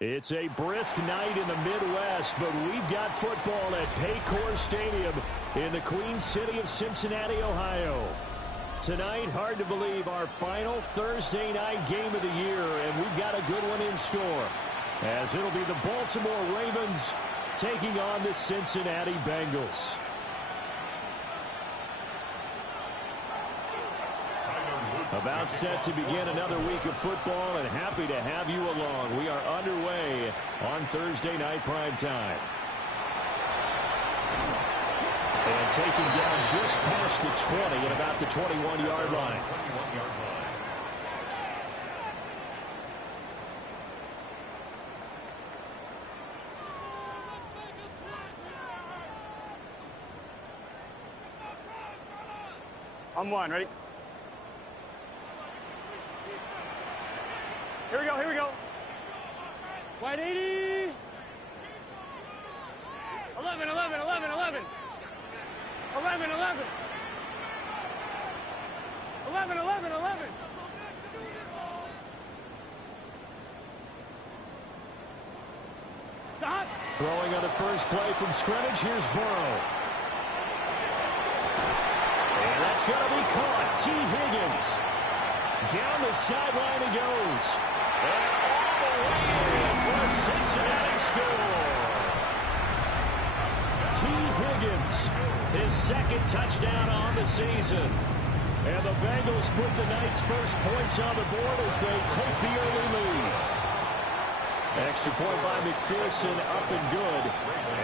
It's a brisk night in the Midwest, but we've got football at Paycor Stadium in the Queen City of Cincinnati, Ohio. Tonight, hard to believe, our final Thursday night game of the year, and we've got a good one in store, as it'll be the Baltimore Ravens taking on the Cincinnati Bengals. About set to begin another week of football, and happy to have you along. We are underway on Thursday night prime time. And taken down just past the 20 at about the 21-yard line. I'm one, ready? Here we go, here we go. Wide 80. 11, 11, 11, 11. 11, 11. 11, 11, 11. Stop. Throwing on the first play from scrimmage, here's Burrow. And that's going to be caught. T. Higgins. Down the sideline he goes. And all the way in for a Cincinnati score. T. Higgins, his second touchdown on the season. And the Bengals put the night's first points on the board as they take the early lead. Extra point by McPherson, up and good.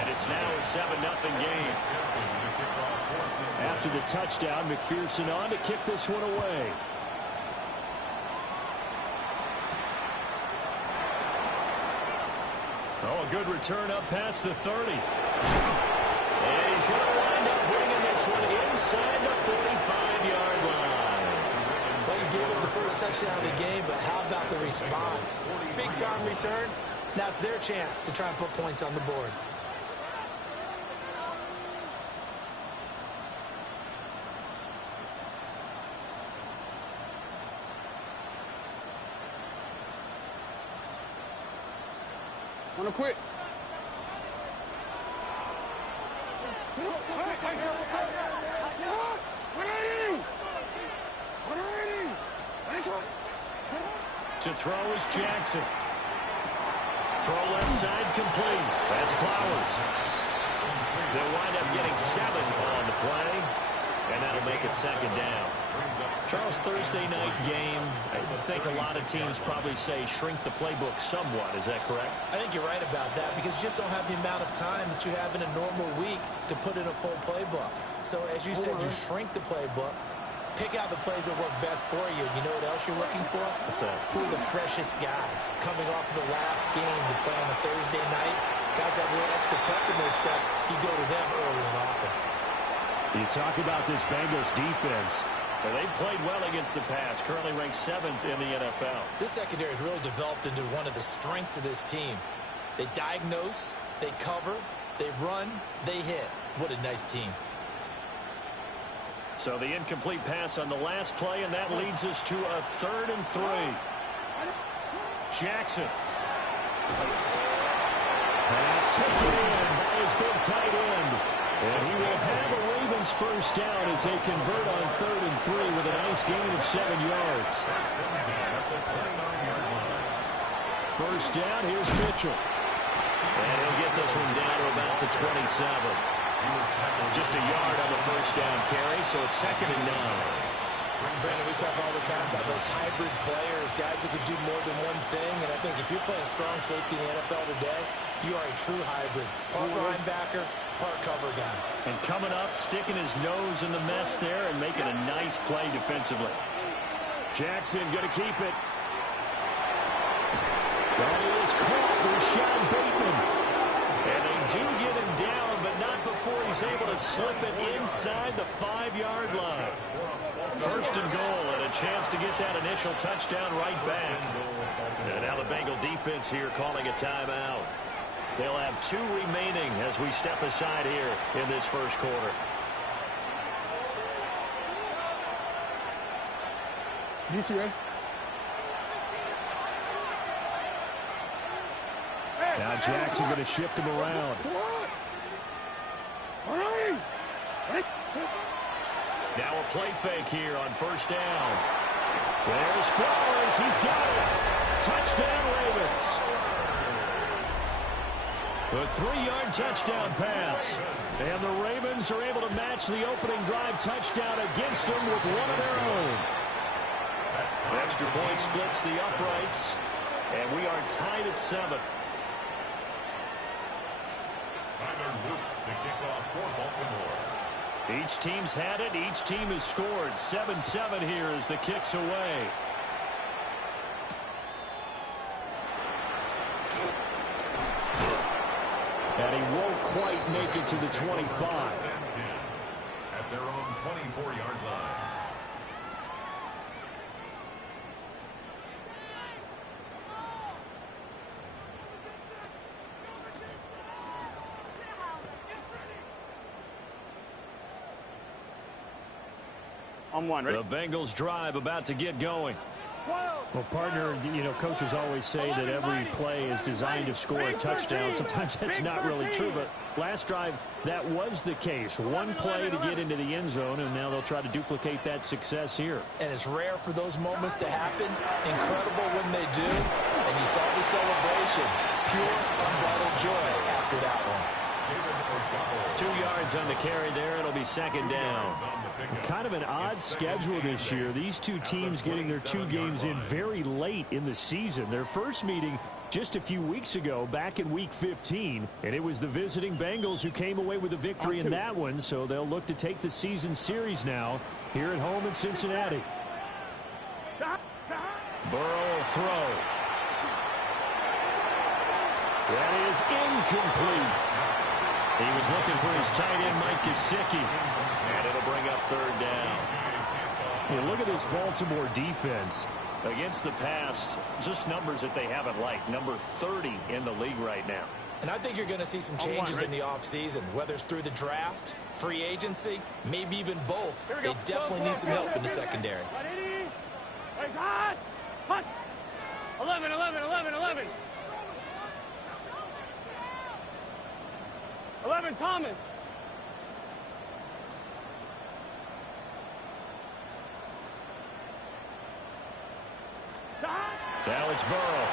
And it's now a 7-0 game. After the touchdown, McPherson on to kick this one away. Oh, a good return up past the 30. And he's going to wind up bringing this one inside the 45-yard line. Well, you gave up the first touchdown of the game, but how about the response? Big-time return. Now it's their chance to try and put points on the board. Wanna quit? To throw is Jackson. Throw left side complete. That's Flowers. They'll wind up getting 7 on the play, and that'll make it second down. Charles, Thursday night game, I think a lot of teams probably say shrink the playbook somewhat. Is that correct? I think you're right about that because you just don't have the amount of time that you have in a normal week to put in a full playbook. So as you said, you shrink the playbook, pick out the plays that work best for you. You know what else you're looking for? What's that? Who are the freshest guys coming off the last game to play on a Thursday night? Guys have a little extra pep in their step. You go to them early and often. You talk about this Bengals defense. They've played well against the pass, currently ranked 7th in the NFL. This secondary has really developed into one of the strengths of this team. They diagnose, they cover, they run, they hit. What a nice team. So the incomplete pass on the last play, and that leads us to a 3rd and 3. Jackson. Pass taken in by his big tight end. And he will have a Ravens first down as they convert on 3rd and 3 with a nice gain of 7 yards. First down, here's Mitchell. And he'll get this one down to about the 27. Just a yard on the first down carry, so it's 2nd and 9. Brandon, we talk all the time about those hybrid players, guys who can do more than one thing. And I think if you're playing strong safety in the NFL today, you are a true hybrid. Part linebacker, part cover guy. And coming up, sticking his nose in the mess there and making a nice play defensively. Jackson going to keep it. That is caught with Sean Bateman. And they do get him down, but not before he's able to slip it inside the 5-yard line. First and goal, and a chance to get that initial touchdown right back. And now the Bengal defense here calling a timeout. They'll have 2 remaining as we step aside here in this first quarter. DC, right? Now Jackson going to shift him around. Now a play fake here on first down. There's Flowers. He's got it. Touchdown, Ravens. A 3-yard touchdown pass. And the Ravens are able to match the opening drive touchdown against them with one of their own. Extra point splits the uprights. And we are tied at 7. To kick off for Baltimore. Each team's had it. Each team has scored. 7-7 here as the kick's away. And he won't quite make it to the 25. At their own 24-yard line. On one, ready? The Bengals drive about to get going. Well, partner, you know, coaches always say that every play is designed to score a touchdown. Sometimes that's not really true, but last drive, that was the case. One play to get into the end zone, and now they'll try to duplicate that success here. And it's rare for those moments to happen. Incredible when they do. And you saw the celebration. Pure, unbridled joy after that one. 2 yards on the carry there. It'll be second down. Kind of an odd schedule this year. These two teams getting their 2 games in very late in the season. Their first meeting just a few weeks ago, back in Week 15, and it was the visiting Bengals who came away with a victory in that one, so they'll look to take the season series now here at home in Cincinnati. Burrow will throw. That is incomplete. He was looking for his tight end, Mike Gesicki, and it'll bring up third down. Yeah, look at this Baltimore defense. Against the pass, just numbers that they haven't liked. Number 30 in the league right now. And I think you're going to see some changes in the offseason, whether it's through the draft, free agency, maybe even both. They definitely need some help in the secondary. 11, 11, 11, 11. 11, Thomas. Now it's Burrow.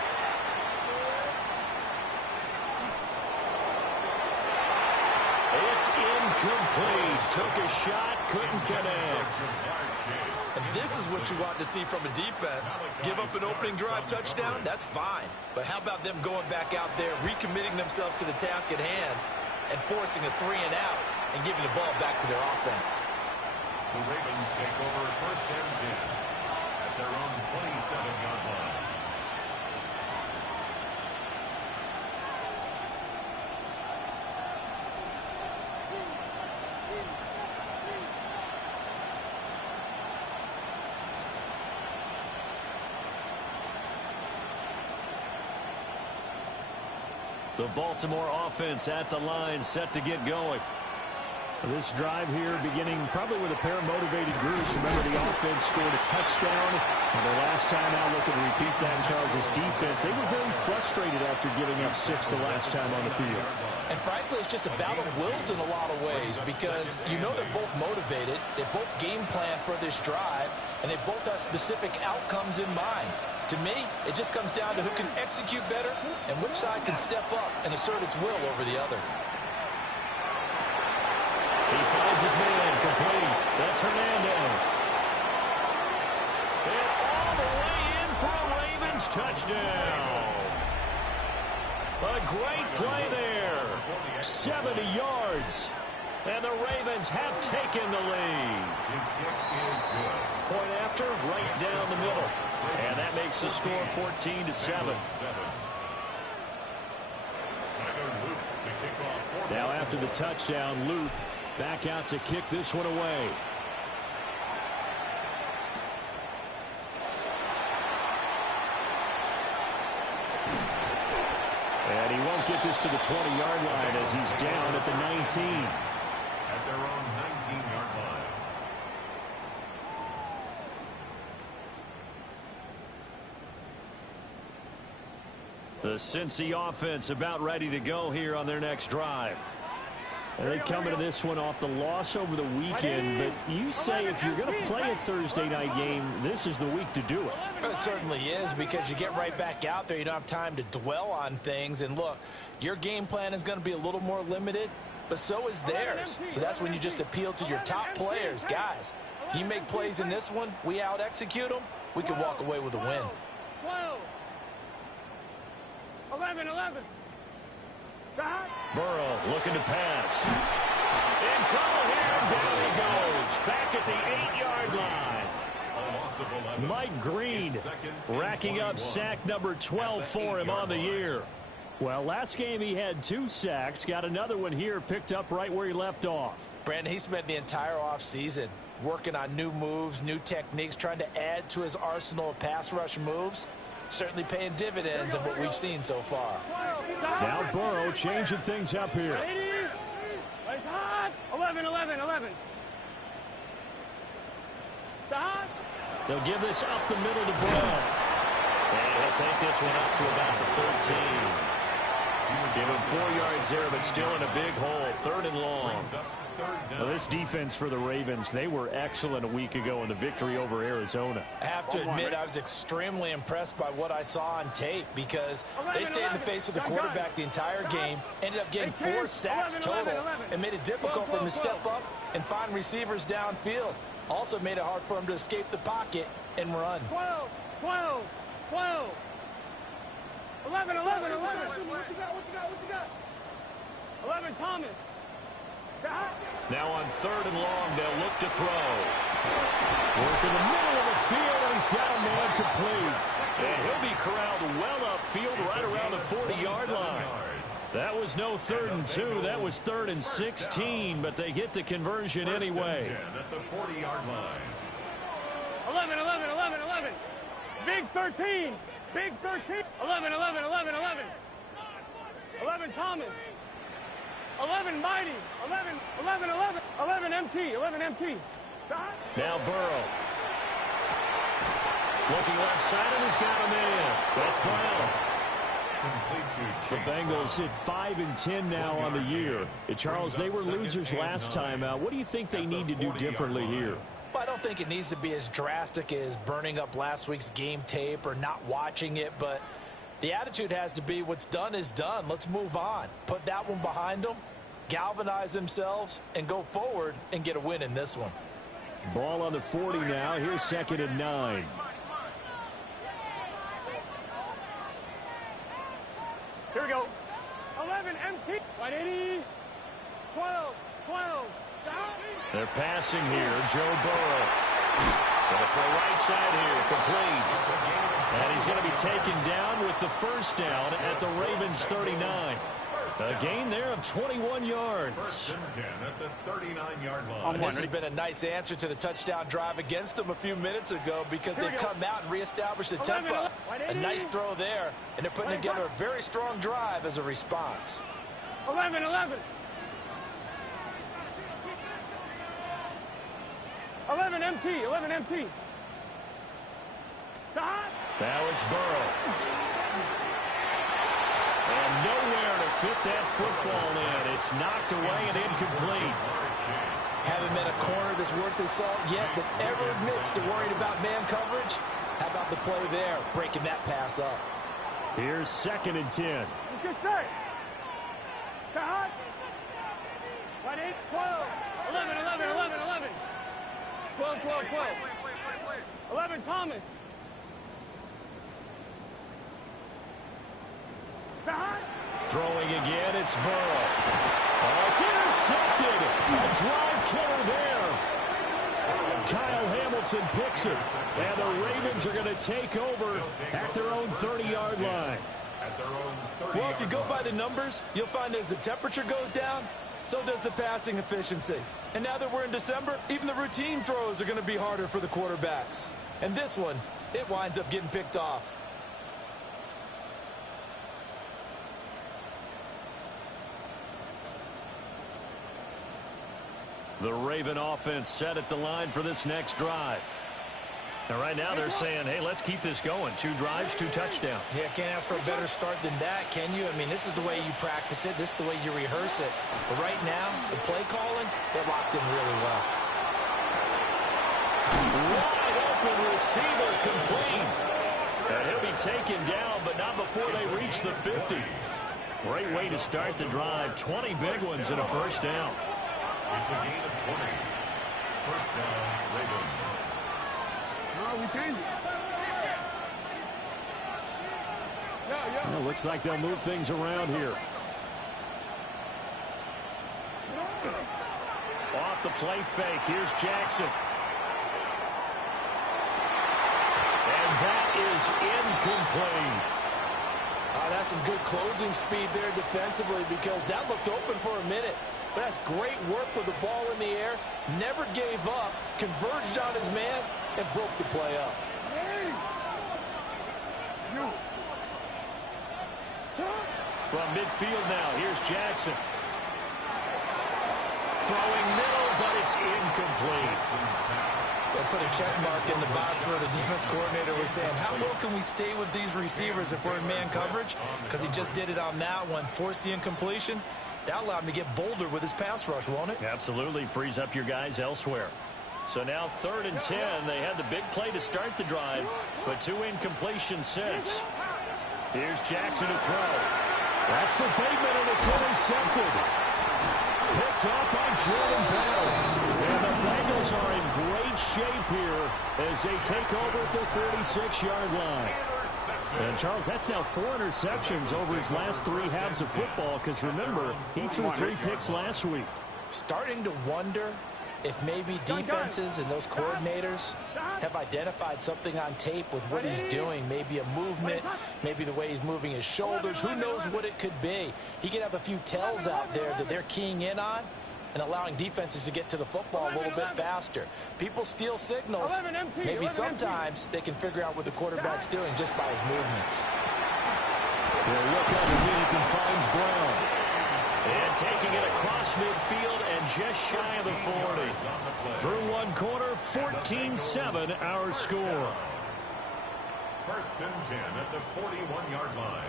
It's incomplete. Took a shot, couldn't connect. And this is what you want to see from a defense. Give up an opening drive touchdown, that's fine. But how about them going back out there, recommitting themselves to the task at hand, and forcing a 3-and-out and giving the ball back to their offense. The Ravens take over first and 10 at their own 27-yard line. The Baltimore offense at the line, set to get going. This drive here beginning probably with a pair of motivated groups. Remember, the offense scored a touchdown. And their last time out, looking to repeat that in Charles' defense. They were very frustrated after giving up 6 the last time on the field. And frankly, it's just a battle of wills in a lot of ways because you know they're both motivated. They both game plan for this drive, and they both have specific outcomes in mind. To me, it just comes down to who can execute better and which side can step up and assert its will over the other. He finds his man complete. That's Hernandez. And all the way in for a Ravens touchdown. A great play there. 70 yards. And the Ravens have taken the lead. His kick is good. Point after, right down the middle. And that makes the score 14-7. Now after the touchdown, Luke back out to kick this one away. And he won't get this to the 20-yard line as he's down at the 19. At their own 19-yard line. The Cincy offense about ready to go here on their next drive. And they come into this one off the loss over the weekend, but you say if you're going to play a Thursday night game, this is the week to do it. It certainly is, because you get right back out there. You don't have time to dwell on things. And look, your game plan is going to be a little more limited, but so is theirs. So that's when you just appeal to your top players. Guys, you make plays in this one, we out-execute them, we can walk away with a win. 12. 11. Burrow looking to pass. In trouble here. Down he goes. Back at the 8-yard line. Mike Green racking up sack number 12 for him on the year. Well, last game he had 2 sacks. Got another one here picked up right where he left off. Brandon, he spent the entire offseason working on new moves, new techniques, trying to add to his arsenal of pass rush moves. Certainly paying dividends in what we've seen so far. Now Burrow changing things up here. 11. Stop. They'll give this up the middle to Burrow. And he'll take this one up to about the 13. Give him 4 yards there, but still in a big hole. 3rd and long. Well, this defense for the Ravens, they were excellent a week ago in the victory over Arizona. I have to admit, I was extremely impressed by what I saw on tape, because they stayed in the face of the quarterback the entire game, ended up getting 4 sacks total, and made it difficult for him to step up and find receivers downfield. Also made it hard for him to escape the pocket and run. 12. 11. What you got? 11, Thomas. Now on 3rd and long, they'll look to throw. Work in the middle of the field, and he's got a man complete. And he'll be corralled well upfield right around the 40-yard line. That was no 3rd and 2. That was 3rd and 16, but they get the conversion anyway. At the 40-yard line. 11. Big 13. 11. 11, Thomas. 11, Mighty. 11, MT. Now Burrow. Looking left side, and he's got a man. That's Brown. The Bengals at 5-10 now on the year. Charles, they were losers last time out. What do you think they need to do differently here? Well, I don't think it needs to be as drastic as burning up last week's game tape or not watching it, but the attitude has to be what's done is done. Let's move on. Put that one behind them, galvanize themselves, and go forward and get a win in this one. Ball on the 40 now. Here's 2nd and 9. Here we go. 11, MT. 180. 12. They're passing here. Joe Burrow. Going for a right side here. Complete. And he's going to be taken down with the 1st down at the Ravens 39. A gain there of 21 yards. 1st and 10 at the 39-yard line. This has been a nice answer to the touchdown drive against them a few minutes ago, because they've come out and reestablished the tempo. A nice throw there, and they're putting together a very strong drive as a response. 11. 11 MT. Stop. Now it's Burrow. And nowhere to fit that football in. It's knocked away and incomplete. Haven't met a corner that's worth his salt yet that ever admits to worrying about man coverage. How about the play there, breaking that pass up? Here's 2nd and 10. Let's get set. Stop. 12. 11. 12. 11, Thomas. Throwing again, it's Burrow. Oh, it's intercepted. A drive killer there. Kyle Hamilton picks it. And the Ravens are going to take over at their own 30-yard line. Well, if you go by the numbers, you'll find as the temperature goes down, so does the passing efficiency. And now that we're in December, even the routine throws are going to be harder for the quarterbacks. And this one, it winds up getting picked off. The Raven offense set at the line for this next drive. And right now they're saying, hey, let's keep this going. 2 drives, 2 touchdowns. Yeah, can't ask for a better start than that, can you? I mean, this is the way you practice it. This is the way you rehearse it. But right now, the play calling, they're locked in really well. Wide open receiver complete. And he'll be taken down, but not before they reach the 50. Great way to start the drive. 20 big ones and a first down. It's a gain of 20. First down, Ravens. No, we changed it. Yeah. Well, looks like they'll move things around here. Off the play fake. Here's Jackson. And that is incomplete. That's some good closing speed there defensively because that looked open for a minute. But that's great work with the ball in the air. Never gave up, converged on his man, and broke the play up. From midfield now, here's Jackson. Throwing middle, but it's incomplete. They'll put a check mark in the box where the defense coordinator was saying, how well can we stay with these receivers if we're in man coverage? Because he just did it on that one, forced the incompletion. That allowed him to get bolder with his pass rush, won't it? Absolutely. Frees up your guys elsewhere. So now 3rd and 10. They had the big play to start the drive, but 2 incompletions since. Here's Jackson to throw. That's for Bateman, and it's intercepted. Picked off by Jordan Bell. And the Bengals are in great shape here as they take over at the 36-yard line. And, Charles, that's now 4 interceptions over his last 3 halves of football because, remember, he threw 3 picks last week. Starting to wonder if maybe defenses and those coordinators have identified something on tape with what he's doing. Maybe a movement, maybe the way he's moving his shoulders. Who knows what it could be? He could have a few tells out there that they're keying in on and allowing defenses to get to the football a little bit faster. People steal signals. Maybe sometimes they can figure out what the quarterback's doing just by his movements. They'll look underneath and finds Brown. And taking it across midfield and just shy of the 40. Through one quarter, 14-7 our score. First and 10 at the 41-yard line.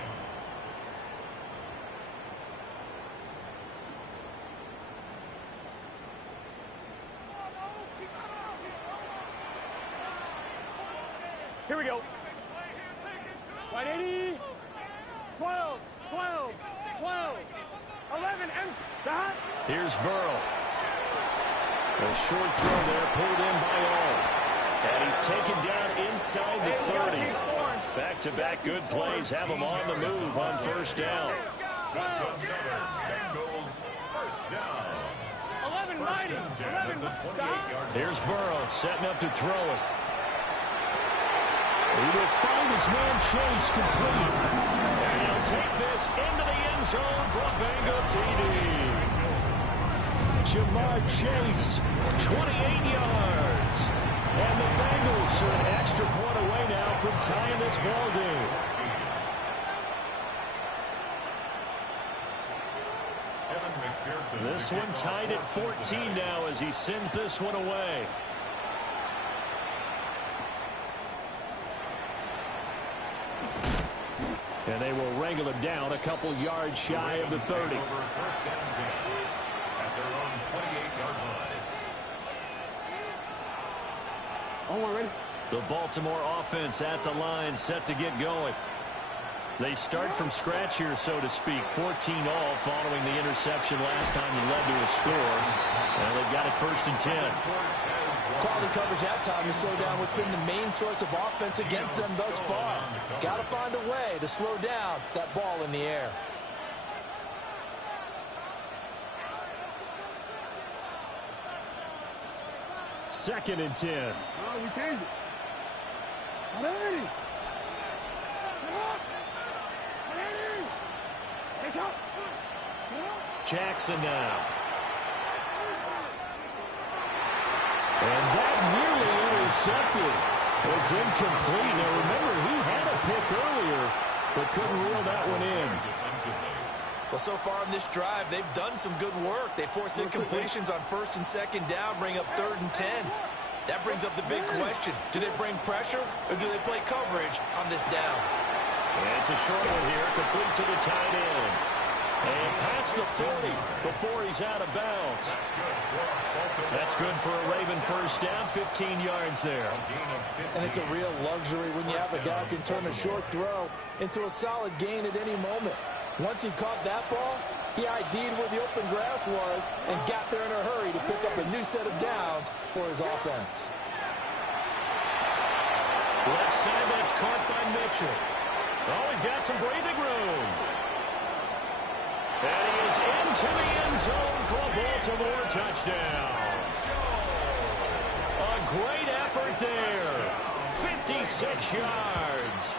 Here we go. 180. 12, 12, 12, 11, and stop. Here's Burrow. A short throw there, pulled in by all. And he's taken down inside the 30. Back-to-back good plays have him on the move on first down. That's another Bengals first down. 11, First and 10 at the 28-yard line. Here's Burrow setting up to throw it. He will find his man Chase complete. And he'll take this into the end zone for a Bengal TD. Jamar Chase, 28 yards. And the Bengals are an extra point away now from tying this ball game. This one tied at 14 now as he sends this one away. And they will wrangle him down a couple yards shy of the 30. Oh, we're ready. The Baltimore offense at the line, set to get going. They start from scratch here, so to speak. 14-all following the interception last time he led to a score. And they've got it first and 10. Quality coverage that time to slow down what's been the main source of offense against them thus far. Got to find a way to slow down that ball in the air. Second and 10. Oh, we changed it. 180. Jackson now. And that nearly intercepted. It's incomplete. Now remember, he had a pick earlier, but couldn't reel that one in. Well, so far on this drive, they've done some good work. They force incompletions on first and second down, bring up 3rd and 10. That brings up the big question. Do they bring pressure or do they play coverage on this down? And it's a short one here, complete to the tight end. And past the 40 before he's out of bounds. That's good for a Raven first down, 15 yards there. And it's a real luxury when you have a guy who can turn a short throw into a solid gain at any moment. Once he caught that ball, he ID'd where the open grass was and got there in a hurry to pick up a new set of downs for his offense. Left side, that's caught by Mitchell. Oh, he's got some breathing room. And he is into the end zone for a Baltimore touchdown. A great effort there. 56 yards.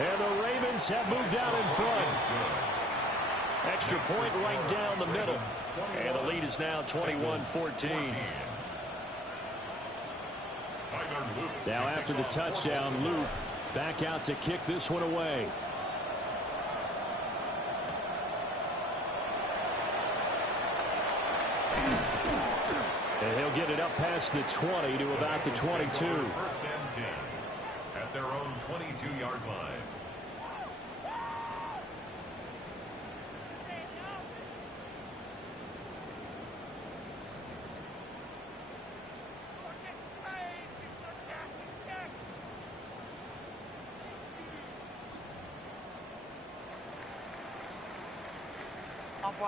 And the Ravens have moved out in front. Extra point right down the middle. And the lead is now 21-14. Now after the touchdown, Luke back out to kick this one away. And he'll get it up past the 20 to about the 22. First and 10 at their own 22-yard line.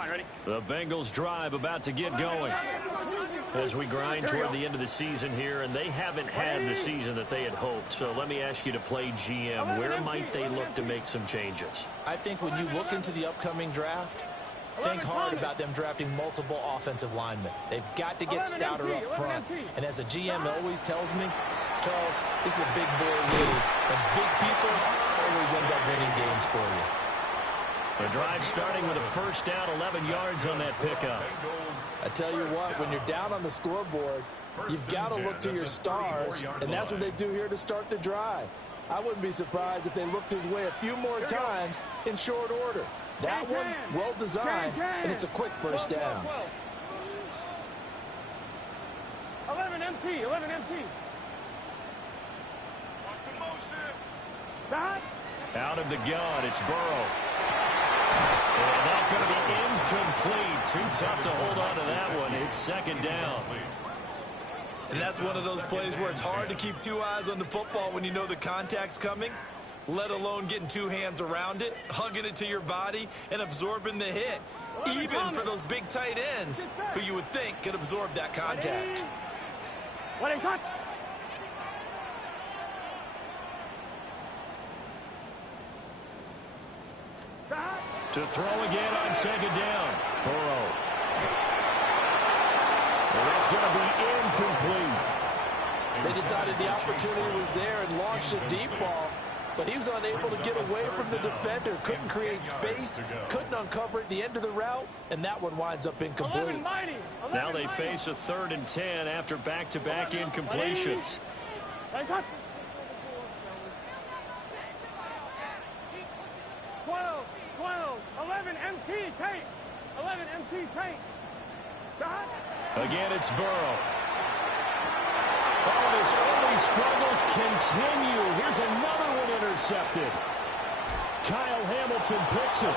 Ready? The Bengals drive about to get going as we grind toward the end of the season here, and they haven't had the season that they had hoped. So let me ask you to play GM. Where might they look to make some changes? I think when you look into the upcoming draft, think hard about them drafting multiple offensive linemen. They've got to get stouter up front. And as a GM always tells me, Charles, this is a big boy league, and big people always end up winning games for you. The drive starting with a first down, 11 yards on that pickup. I tell you what, when you're down on the scoreboard, you've got to look to your stars, and that's what they do here to start the drive. I wouldn't be surprised if they looked his way a few more times in short order. That one, well designed, and it's a quick first down. 11 MT, 11 MT. Watch the motion. Stop. Out of the gun, it's Burrow. And that's going to be incomplete. Too tough to hold on to that one. It's second down. And that's one of those plays where it's hard to keep two eyes on the football when you know the contact's coming, let alone getting two hands around it, hugging it to your body, and absorbing the hit. Even for those big tight ends who you would think could absorb that contact. What is that? To throw again on second down. Burrow. And that's going to be incomplete. They decided the opportunity was there and launched a deep ball, but he was unable to get away from the defender, couldn't create space, couldn't uncover at the end of the route, and that one winds up incomplete. Now they face a 3rd and 10 after back-to-back incompletions. 11 MT tape. 11 MT tape. Again, it's Burrow. Oh, his early struggles continue. Here's another one intercepted. Kyle Hamilton picks it.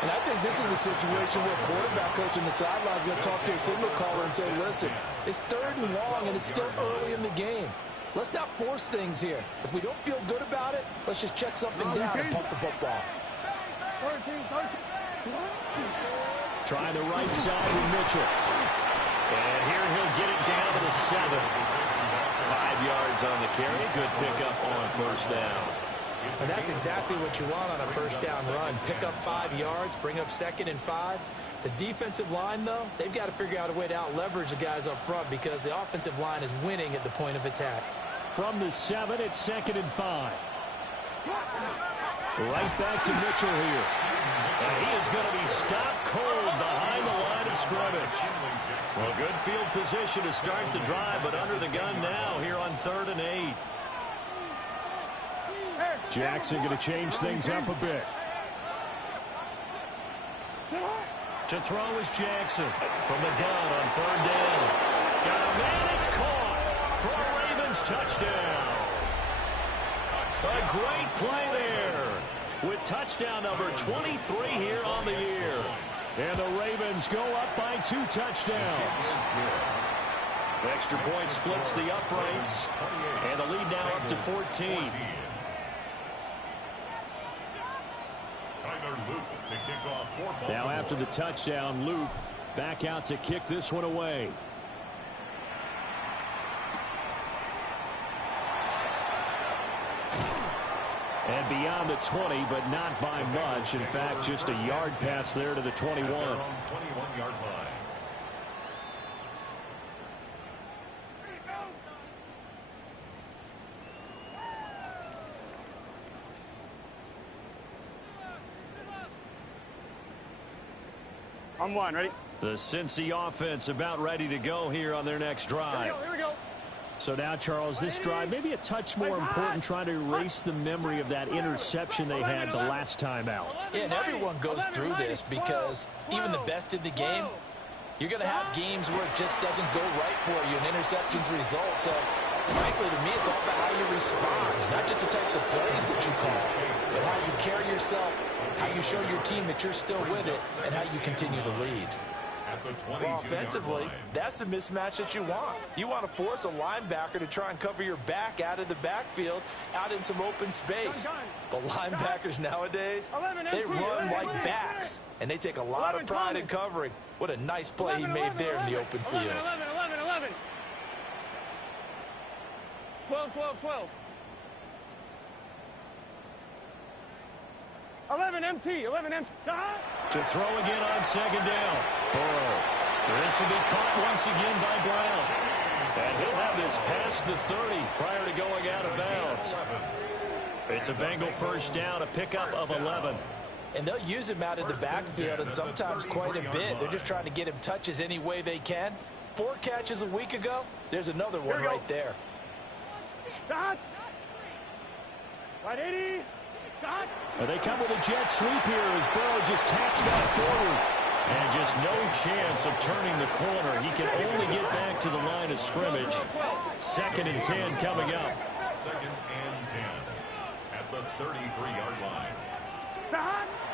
And I think this is a situation where quarterback coach on the sideline is going to talk to a signal caller and say, listen, it's 3rd and long and it's still early in the game. Let's not force things here. If we don't feel good about it, let's just check something down and pump the football. 13. Try the right side with Mitchell. And here he'll get it down to the 7. 5 yards on the carry. Good pickup on first down. And that's exactly what you want on a first down run. Pick up 5 yards, bring up 2nd and 5. The defensive line, though, they've got to figure out a way to out-leverage the guys up front because the offensive line is winning at the point of attack. From the 7, it's 2nd and 5. Right back to Mitchell here. And he is going to be stopped cold behind the line of scrimmage. Well, good field position to start the drive, but under the gun now here on 3rd and 8. Jackson going to change things up a bit. To throw is Jackson from the gun on 3rd down. Got a man, it's caught. For Ravens touchdown. A great play there with touchdown number 23 here on the year. And the Ravens go up by 2 touchdowns. The extra point splits the uprights, and the lead now up to 14. Now after the touchdown, Luke back out to kick this one away. And beyond the 20, but not by much. In fact, just a yard pass there to the 21. 21-yard line. On 1, ready? The Cincy offense about ready to go here on their next drive. Here we go. So now, Charles, this drive may be a touch more important, trying to erase the memory of that interception they had the last time out. Yeah, and everyone goes through this because even the best in the game, you're going to have games where it just doesn't go right for you, and interceptions result. So, frankly, to me, it's all about how you respond, not just the types of plays that you call, but how you carry yourself, how you show your team that you're still with it, and how you continue to lead. Well, offensively, that's the mismatch that you want. You want to force a linebacker to try and cover your back out of the backfield, out in some open space. But linebackers nowadays, they run like backs, and they take a lot of pride in covering. What a nice play he made there in the open field. 11. 12. 11 MT. To throw again on second down. Burrow. This will be caught once again by Brown. And he'll have this past the 30 prior to going out of bounds. It's a Bengal first down, a pickup of 11. And they'll use him out in the backfield, and sometimes quite a bit. They're just trying to get him touches any way they can. 4 catches a week ago. There's another one right there. Dot. 180. Dot. And they come with a jet sweep here as Burrow just taps that forward. And just no chance of turning the corner. He can only get back to the line of scrimmage. 2nd and 10 coming up. 2nd and 10 at the 33-yard line.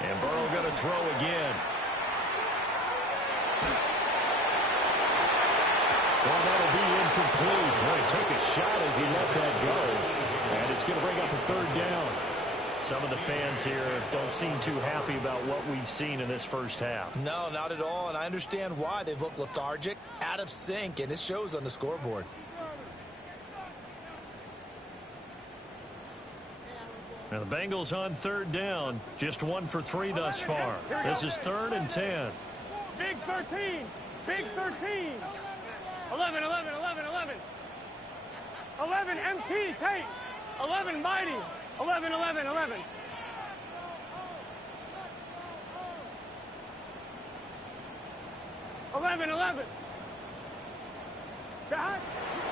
And Burrow going to throw again. Well, that'll be incomplete. Well, he took a shot as he let that go. And it's going to bring up a 3rd down. Some of the fans here don't seem too happy about what we've seen in this first half. No, not at all, and I understand why. They've looked lethargic, out of sync, and it shows on the scoreboard. Now the Bengals on 3rd down, just 1 for 3 thus far. This is 3rd and 10. Big 13. 11. 11 MT, Tate. 11 Mighty. 11. 11.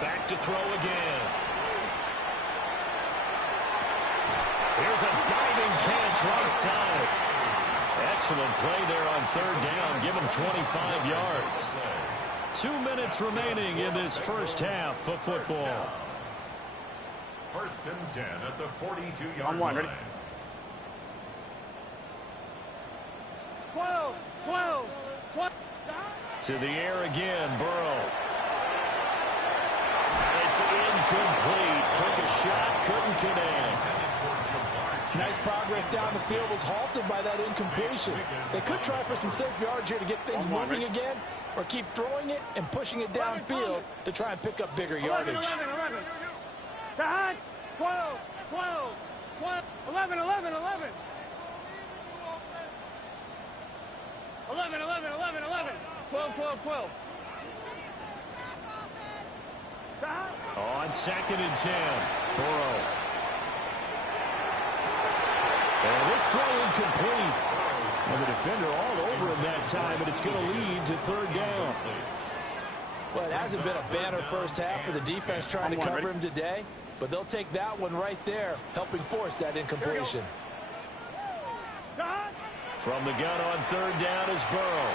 Back to throw again. Here's a diving catch right side. Excellent play there on 3rd down. Give him 25 yards. 2 minutes remaining in this first half of football. 1st and 10 at the 42-yard On 1, line. ready? 12. To the air again, Burrow. It's incomplete. Took a shot, couldn't connect. Nice progress down the field, was halted by that incompletion. They could try for some safe yards here to get things moving again, or keep throwing it and pushing it downfield to try and pick up bigger yardage. 11. 12. 11. 11. 12. On 2nd and 10, Burrow. And this throw incomplete. And the defender all over him that time, but it's going to lead to 3rd down. Well, it hasn't been a banner first half for the defense trying to cover him today, but they'll take that one right there, helping force that incompletion. From the gun on 3rd down is Burrow.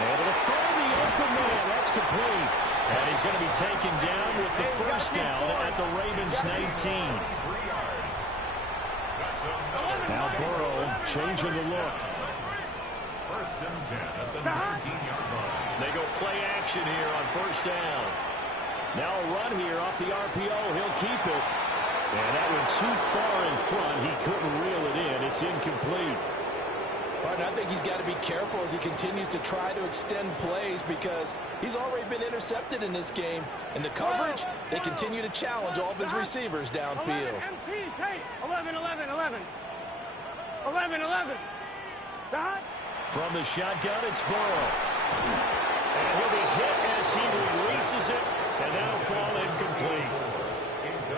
Able to find the open man. That's complete. And he's going to be taken down with the first down at the Ravens 19. Now Burrow changing the look. First and 10 at the 19-yard line. They go play action here on first down. Now a run here off the RPO. He'll keep it. And that went too far in front. He couldn't reel it in. It's incomplete. Partner, I think he's got to be careful as he continues to try to extend plays because he's already been intercepted in this game. And the coverage, they continue to challenge all of his receivers downfield. 11, 11, 11. 11, 11. Stop. From the shotgun, it's Burrow. And he'll be hit as he releases it. And that'll fall incomplete.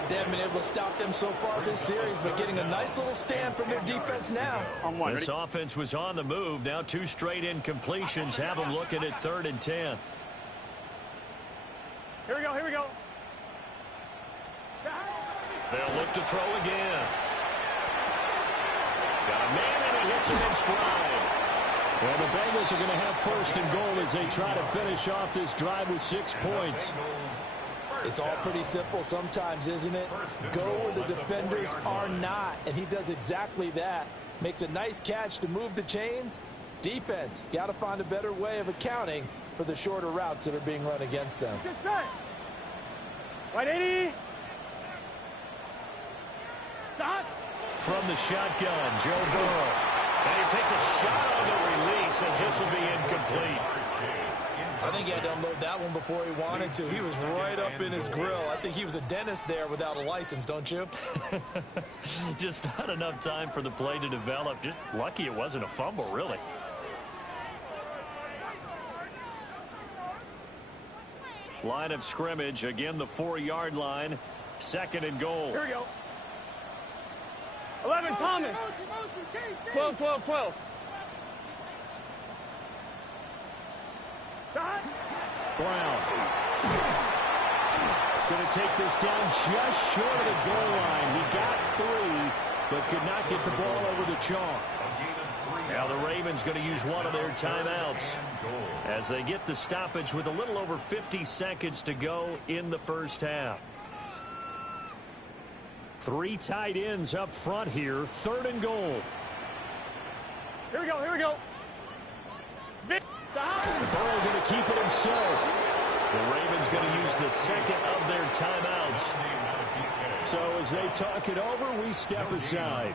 They haven't been able to stop them so far this series, but getting a nice little stand from their defense now. This offense was on the move. Now 2 straight incompletions have them looking at 3rd and 10. Here we go, here we go. They'll look to throw again. Got a man and he hits him in stride. Well, the Bengals are going to have first and goal as they try to finish off this drive with 6 points. It's all pretty simple sometimes, isn't it? Go where the defenders are not, and he does exactly that. Makes a nice catch to move the chains. Defense, got to find a better way of accounting for the shorter routes that are being run against them. Good set. Right, 80. Stop. From the shotgun, Joe Burrow. And he takes a shot on the release as this will be incomplete. I think he had to unload that one before he wanted to. He was right up in his grill. I think he was a dentist there without a license, don't you? Just not enough time for the play to develop. Just lucky it wasn't a fumble, really. Line of scrimmage, again the 4-yard line. 2nd and goal. Here we go. 11, Thomas. 12, 12, 12. Brown. Going to take this down just short of the goal line. He got 3, but could not get the ball over the chalk. Now the Ravens going to use one of their timeouts as they get the stoppage with a little over 50 seconds to go in the first half. 3 tight ends up front here. 3rd and goal. Here we go, here we go. Burrow going to keep it himself. The Ravens going to use the 2nd of their timeouts. So as they talk it over, we step aside.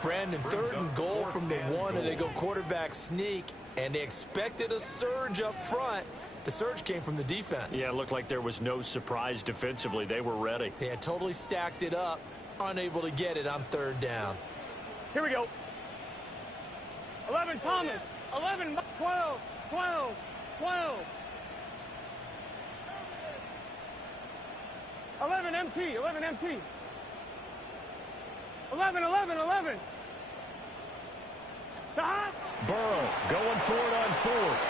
Brandon, 3rd and goal from the 1, and they go quarterback sneak, and they expected a surge up front. The surge came from the defense. Yeah, it looked like there was no surprise defensively. They were ready. They had totally stacked it up, unable to get it on 3rd down. Here we go. 11, Thomas. 11, 12, 12, 12. 11, MT, 11, MT. 11, 11, 11. Stop. Burrow going for it on 4th.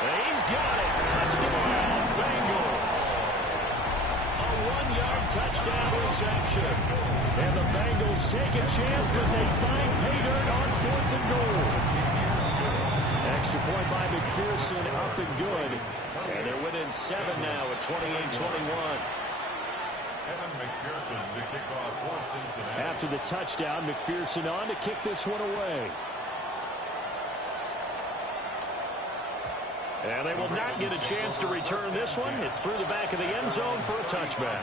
And he's got it. Touchdown, Bengals. A 1-yard touchdown reception. And the Bengals take a chance, but they find pay dirt on 4th and goal. Extra point by McPherson, up and good. And they're within 7 now at 28-21. McPherson to kick off for Cincinnati. After the touchdown, McPherson on to kick this one away. And they will not get a chance to return this one. It's through the back of the end zone for a touchback.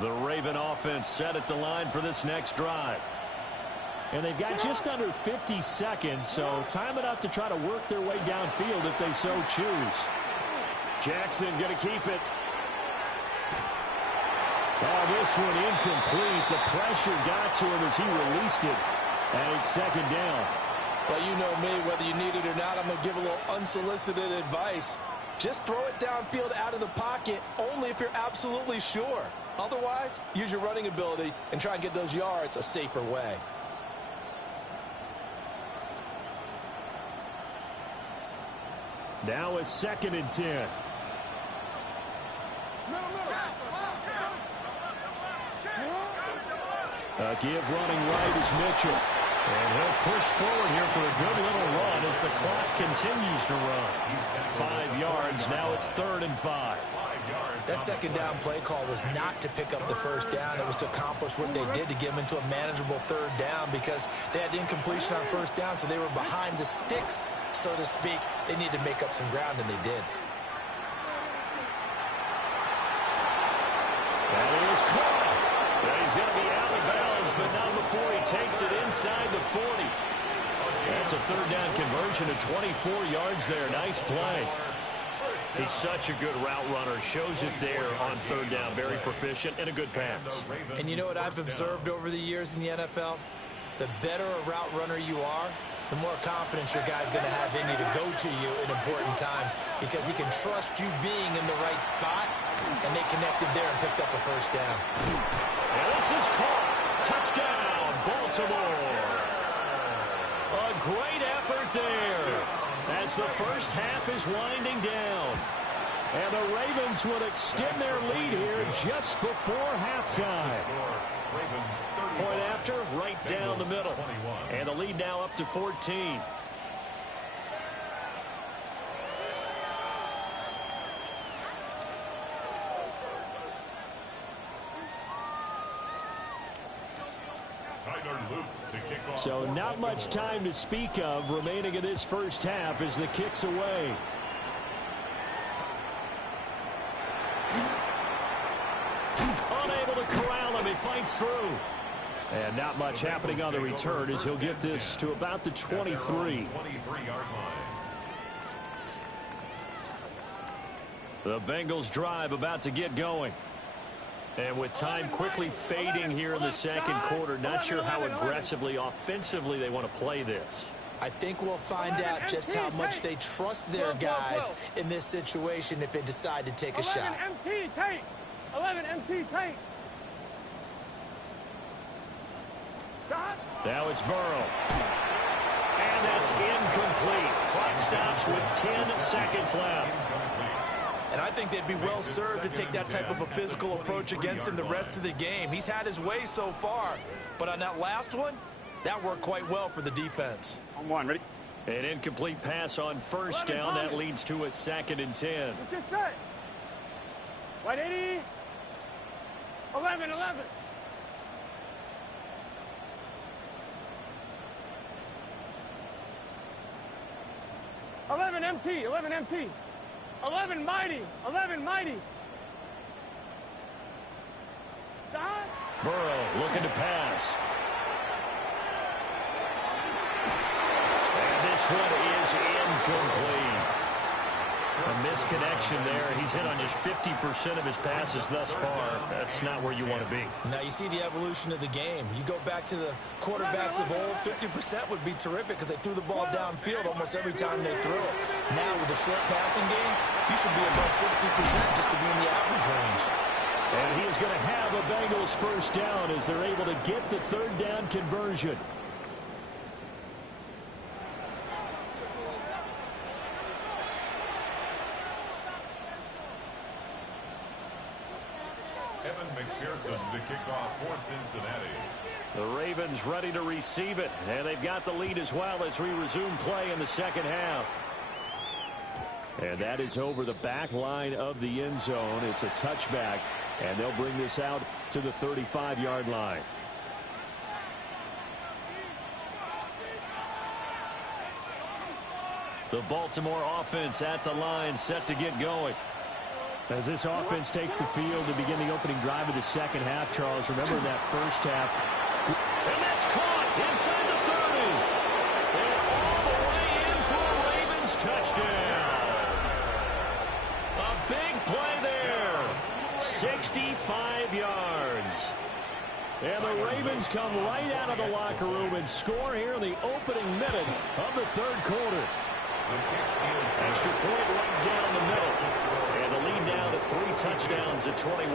The Raven offense set at the line for this next drive. And they've got just under 50 seconds, so time enough to try to work their way downfield if they so choose. Jackson going to keep it. Oh, this one incomplete. The pressure got to him as he released it. And it's 2nd down. Well, you know me, whether you need it or not, I'm going to give a little unsolicited advice. Just throw it downfield out of the pocket only if you're absolutely sure. Otherwise, use your running ability and try and get those yards a safer way. Now it's 2nd and 10. Give running right is Mitchell. And he'll push forward here for a good little run as the clock continues to run. 5 yards. Now it's 3rd and 5. That second down play call was not to pick up the first down. It was to accomplish what they did to get them into a manageable 3rd down because they had incompletion on first down, so they were behind the sticks, so to speak. They needed to make up some ground, and they did. That is caught. He's going to be out of bounds, but not before he takes it inside the 40. That's a 3rd down conversion of 24 yards there. Nice play. He's such a good route runner. Shows it there on 3rd down. Very proficient and a good pass. And you know what I've observed over the years in the NFL? The better a route runner you are, the more confidence your guy's going to have in you to go to you in important times because he can trust you being in the right spot, and they connected there and picked up a first down. And this is caught. Touchdown, Baltimore. A great effort there as the first half is winding down. And the Ravens would extend their lead here just before halftime. Point after, right down the middle. And the lead now up to 14. So not much time to speak of remaining in this first half as the kick's away. Unable to corral him. He fights through. And not much happening on the return as he'll get this to about the 23. The Bengals drive about to get going. And with time quickly fading here in the second quarter, not sure how aggressively, offensively they want to play this. I think we'll find out just how much they trust their guys in this situation if they decide to take a shot. 11 MT tank. 11 MT tank. Now it's Burrow. And that's incomplete. Clock stops with 10 seconds left. And I think they'd be well served to take that type of a physical approach against him the rest of the game. He's had his way so far, but on that last one, that worked quite well for the defense. On one, ready? An incomplete pass on first down. That leads to a 2nd and 10. Get set. 180. 11, 11. MT, 11 MT. 11 mighty, 11 mighty. Stop. Burrow looking to pass. And this one is incomplete. A misconnection there. He's hit on just 50% of his passes thus far. That's not where you want to be. Now you see the evolution of the game. You go back to the quarterbacks of old, 50% would be terrific because they threw the ball downfield almost every time they threw it. Now with a short passing game, you should be above 60% just to be in the average range. And he is going to have a Bengals first down as they're able to get the 3rd down conversion. To kick off for Cincinnati. The Ravens ready to receive it, and they've got the lead as well as we resume play in the second half. And that is over the back line of the end zone. It's a touchback, and they'll bring this out to the 35-yard line. The Baltimore offense at the line, set to get going. As this offense takes the field to begin the opening drive of the second half, Charles, remember that first half. And that's caught inside the 30. And all the way in for a Ravens touchdown. A big play there. 65 yards. And the Ravens come right out of the locker room and score here in the opening minute of the 3rd quarter. Extra point right down the middle. And the lead now to 3 touchdowns at 21.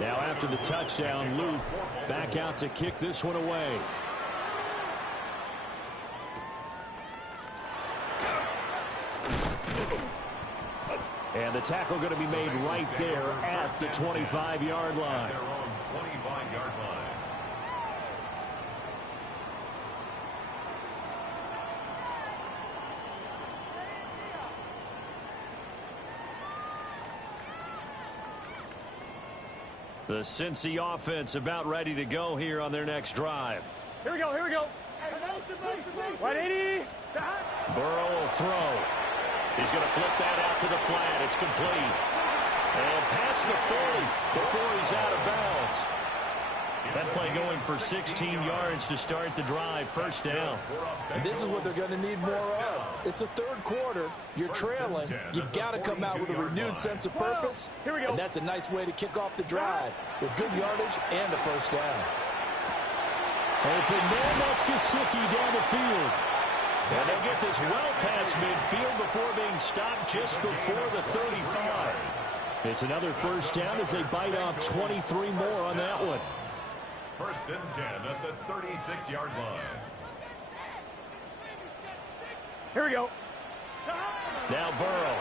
Now after the touchdown, Luke back out to kick this one away. And the tackle going to be made right there at the 25-yard line. The Cincy offense about ready to go here on their next drive. Here we go, here we go. 180. Burrow will throw. He's going to flip that out to the flat. It's complete. And past the 40 before he's out of bounds. That play going for 16 yards to start the drive. First down. And this is what they're going to need more of. It's the third quarter. You're trailing. You've got to come out with a renewed sense of purpose. Here we go. And that's a nice way to kick off the drive with good yardage and a first down. Open man, that's Gesicki down the field. And they get this well past midfield before being stopped just before the 35. It's another first down as they bite off 23 more on that one. First and 10 at the 36-yard line. Here we go. Now Burrow.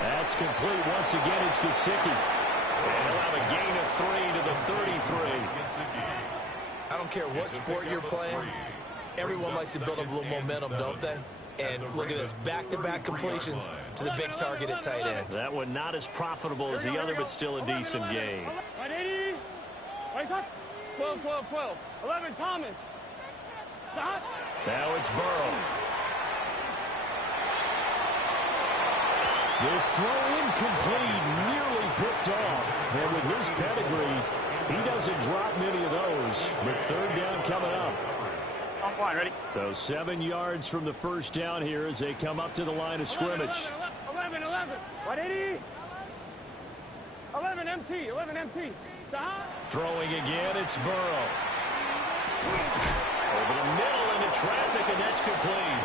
That's complete. Once again, it's Gesicki. And he'll have a gain of 3 to the 33. I don't care what sport you're playing. Everyone likes to build up a little momentum, don't they? And look at this, back-to-back completions to the big target at tight end. That one not as profitable as the other, but still a decent gain. 180. 12, 12, 12. 11, Thomas. Stop. Now it's Burrow. This throw incomplete, nearly picked off. And with his pedigree, he doesn't drop many of those. But third down coming up. On line, ready? So 7 yards from the first down here as they come up to the line of scrimmage. 11, 11. 180. 11 MT, 11 MT. Stop. Throwing again, it's Burrow. Over the middle into traffic, and that's complete.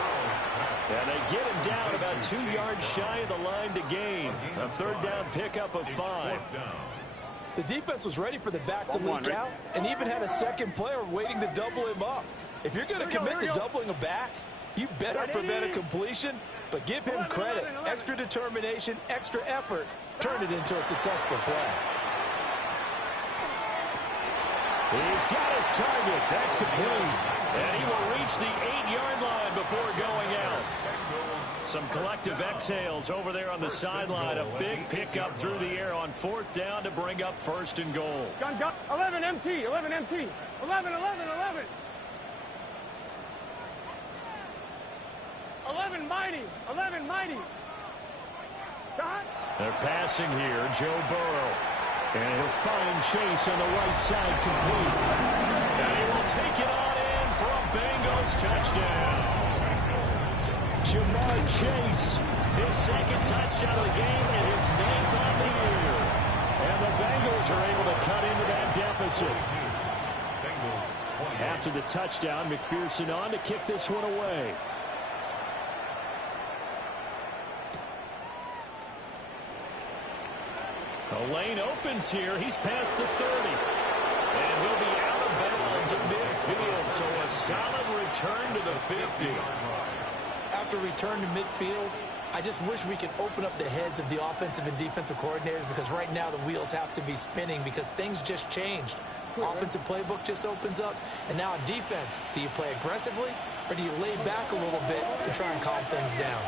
And they get him down about 2 yards shy of the line to gain. A third down pickup of 5. The defense was ready for the back to leak out and even had a second player waiting to double him up. If you're going to commit to doubling a back, you better prevent a completion, but give him credit. Extra determination, extra effort, turn it into a successful play. He's got his target. That's complete. And he will reach the 8-yard line before going out. Some collective exhales over there on the sideline. A big pickup through the air on fourth down to bring up first and goal. Gun, 11 MT, 11 MT. 11, 11, 11. 11 mighty, 11 mighty. Stop. They're passing here, Joe Burrow. And he'll find Chase on the right side complete. And he will take it on in for a Bengals touchdown. Jamar Chase, his second touchdown of the game and his 9th on the year. And the Bengals are able to cut into that deficit. After the touchdown, McPherson on to kick this one away. The lane opens here. He's past the 30. And he'll be out of bounds at midfield. So a solid return to the 50. After return to midfield, I just wish we could open up the heads of the offensive and defensive coordinators, because right now the wheels have to be spinning because things just changed. Offensive playbook just opens up. And now defense, do you play aggressively or do you lay back a little bit to try and calm things down?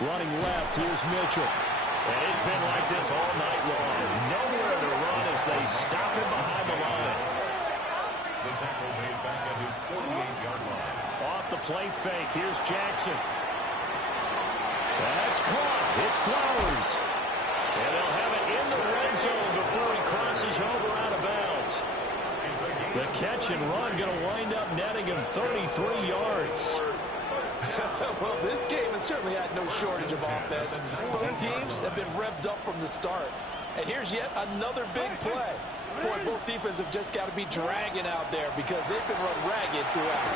Running left, here's Mitchell. And it's been like this all night long. Nowhere to run as they stop him behind the line. The tackle made back at his 48-yard line. Off the play fake, here's Jackson. That's caught. It's Flowers. And they'll have it in the red zone before he crosses over out of bounds. The catch and run going to wind up netting him 33 yards. Well, this game has certainly had no shortage of offense. Both teams have been revved up from the start. And here's yet another big play. Boy, both defenses have just got to be dragging out there because they've been run ragged throughout.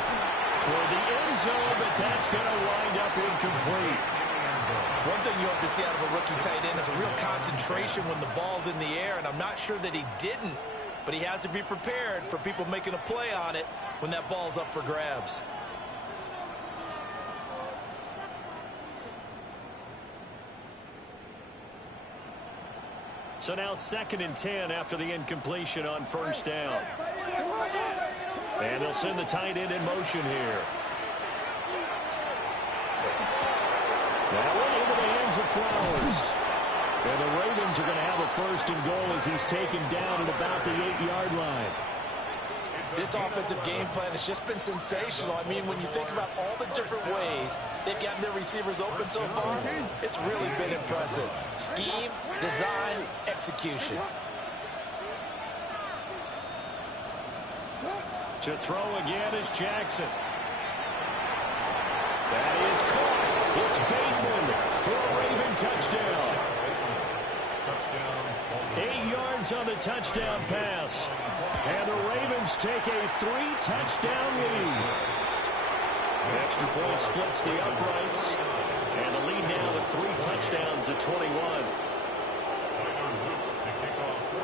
Toward the end zone, but that's going to wind up incomplete. One thing you hope to see out of a rookie tight end is a real concentration when the ball's in the air, and I'm not sure that he didn't, but he has to be prepared for people making a play on it when that ball's up for grabs. So now 2nd and 10 after the incompletion on first down. And they'll send the tight end in motion here. That one into the hands of Flowers. And the Ravens are going to have a first and goal as he's taken down at about the 8-yard line. This offensive game plan has just been sensational. I mean, when you think about all the different ways they've gotten their receivers open so far, it's really been impressive. Scheme, design, execution. To throw again is Jackson. That is caught. It's Bateman for a Raven touchdown. 8 yards on the touchdown pass. And the Ravens take a 3-touchdown lead. The extra point splits the uprights. And the lead now with 3 touchdowns at 21.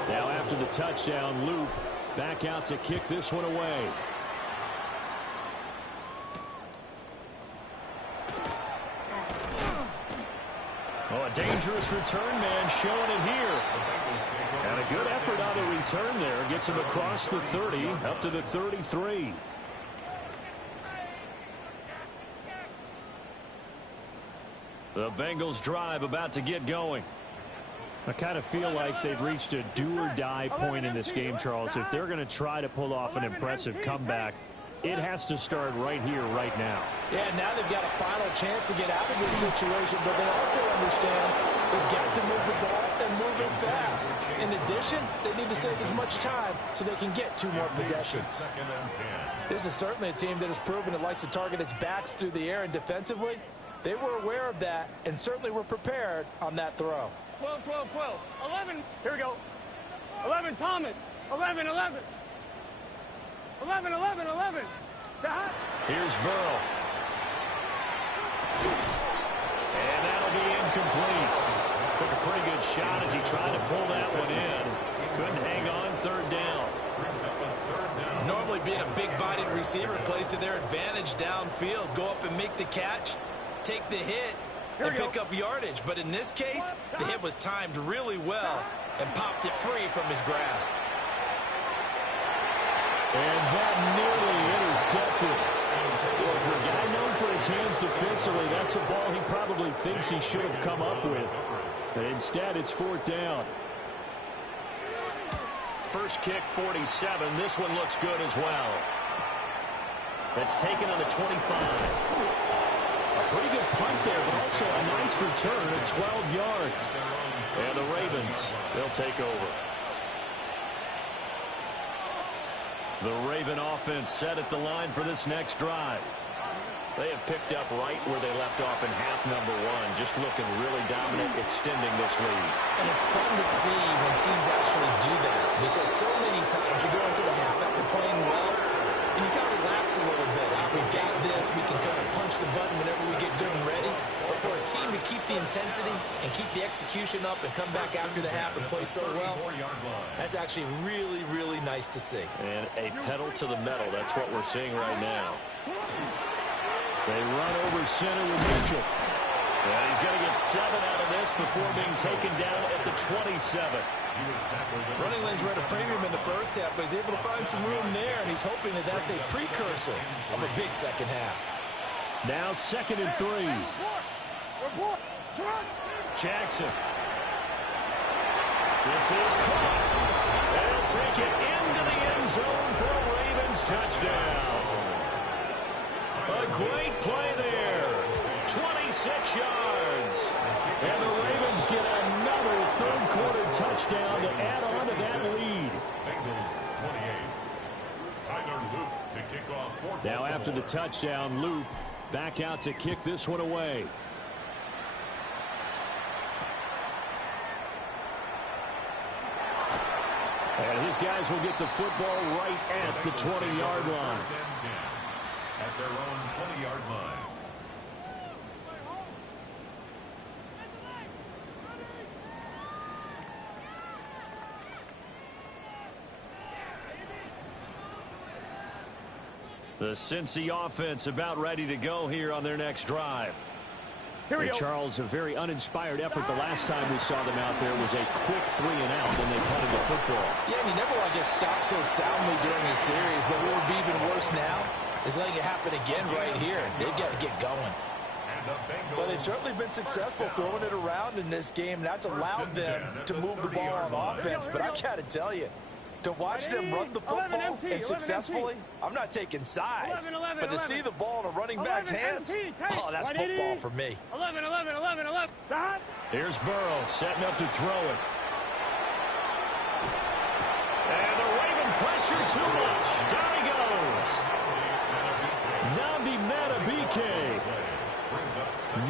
Now after the touchdown, Luke back out to kick this one away. Oh, a dangerous return man showing it here. And a good effort on the return there. Gets him across the 30, up to the 33. The Bengals drive about to get going. I kind of feel like they've reached a do-or-die point in this game, Charles. If they're going to try to pull off an impressive comeback, it has to start right here, right now. Yeah, now they've got a final chance to get out of this situation, but they also understand they've got to move the ball and move it fast. In addition, they need to save as much time so they can get 2 more possessions. This is certainly a team that has proven it likes to target its backs through the air, and defensively, they were aware of that and certainly were prepared on that throw. 12, 12, 12. 11. Here we go. 11, Thomas. 11, 11. 11, 11, 11. Here's Burrow. And that'll be incomplete. Took a pretty good shot as he tried to pull that one in. Couldn't hang on 3rd down. Normally being a big-bodied receiver plays to their advantage downfield. Go up and make the catch, take the hit, and pick up yardage. But in this case, the hit was timed really well and popped it free from his grasp. And that nearly intercepted. Well, for a guy known for his hands defensively, that's a ball he probably thinks he should have come up with. But instead, it's 4th down. First kick, 47. This one looks good as well. That's taken on the 25. A pretty good punt there, but also a nice return of 12 yards. And the Ravens, they'll take over. The Raven offense set at the line for this next drive. They have picked up right where they left off in half number 1, just looking really dominant, extending this lead. And it's fun to see when teams actually do that, because so many times you go into the half after playing well, and you kind of relax a little bit. We've got this. We can kind of punch the button whenever we get good and ready. But for a team to keep the intensity and keep the execution up and come back after the half and play so well, that's actually really, really nice to see. And a pedal to the metal. That's what we're seeing right now. They run over center with Mitchell. And he's going to get 7 out of this before being taken down at the 27. Running lanes were at a premium in the first half, but he's able to find some room there, and he's hoping that that's a precursor of a big second half. Now 2nd and 3. Jackson. This is caught. And take it into the end zone for a Ravens touchdown. A great play there. 26 yards. And the Ravens get another 3rd quarter touchdown to add on to that lead. Now after the touchdown, Luke back out to kick this one away. And his guys will get the football right at the 20-yard line. At their own 20-yard line. The Cincy offense about ready to go here on their next drive. Here we go. Charles, a very uninspired effort. The last time we saw them out there was a quick 3 and out when they punted the football. Yeah, and you never want to get stopped so soundly during a series, but what would be even worse now is letting it happen again right here. They've got to get going. But they've certainly been successful throwing it around in this game, and that's allowed them to move the ball on offense. But I got to tell you, to watch them run the football and successfully, I'm not taking sides, but to see the ball in a running back's hands, oh, that's football for me. 11. Here's Burrow setting up to throw it. And the Raven pressure too much. Down he goes. Nabi Matabike.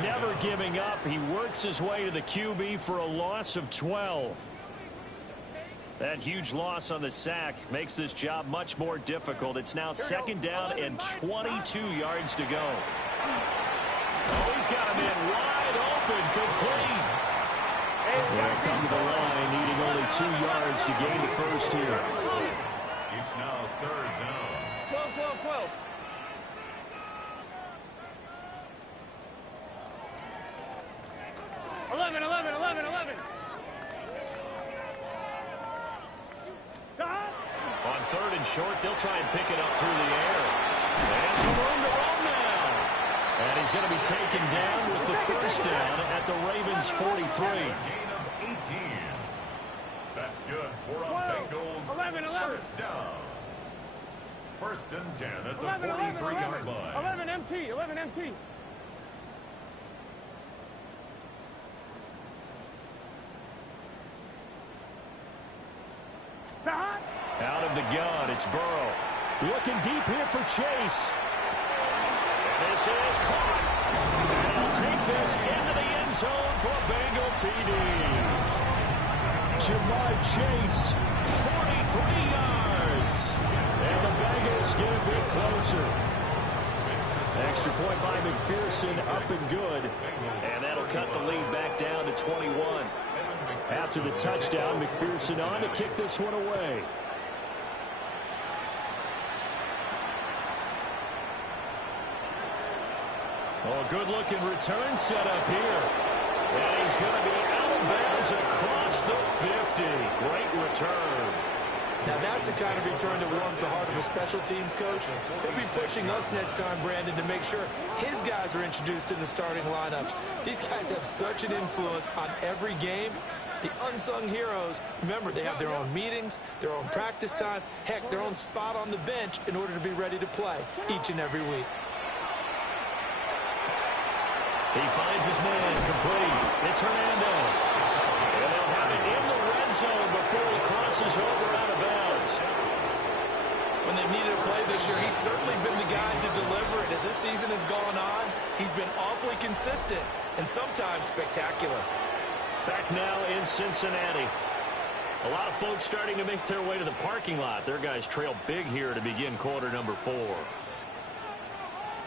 Never giving up. He works his way to the QB for a loss of 12. That huge loss on the sack makes this job much more difficult. It's now second down and 22 yards to go. Oh, he's got him in wide open, complete. They'll come to the line, needing only 2 yards to gain the first here. It's now third down. 12. 11. On third and short, they'll try and pick it up through the air. And some room to roam now. And he's going to be taken down with the first down at the Ravens' 43. Gain of 18. That's good for a Bengals 11. first down. First and 10 at the 43-yard line. 11 empty. Out of the gun, it's Burrow. Looking deep here for Chase. And this is caught. And he'll take this into the end zone for a Bengal TD. Jamar Chase, 43 yards. And the Bengals get a bit closer. Extra point by McPherson, up and good. And that'll cut the lead back down to 21. After the touchdown, McPherson on to kick this one away. Oh, good-looking return set up here. And he's going to be out of bounds across the 50. Great return. Now, that's the kind of return that warms the heart of a special teams coach. He'll be pushing us next time, Brandon, to make sure his guys are introduced to the starting lineups. These guys have such an influence on every game. The unsung heroes, remember, they have their own meetings, their own practice time, heck, their own spot on the bench in order to be ready to play each and every week. He finds his man complete. It's Hernandez. And they'll have it in the red zone before he crosses over out of bounds. When they've needed a play this year, he's certainly been the guy to deliver it. As this season has gone on, he's been awfully consistent and sometimes spectacular. Back now in Cincinnati. A lot of folks starting to make their way to the parking lot. Their guys trail big here to begin quarter number 4.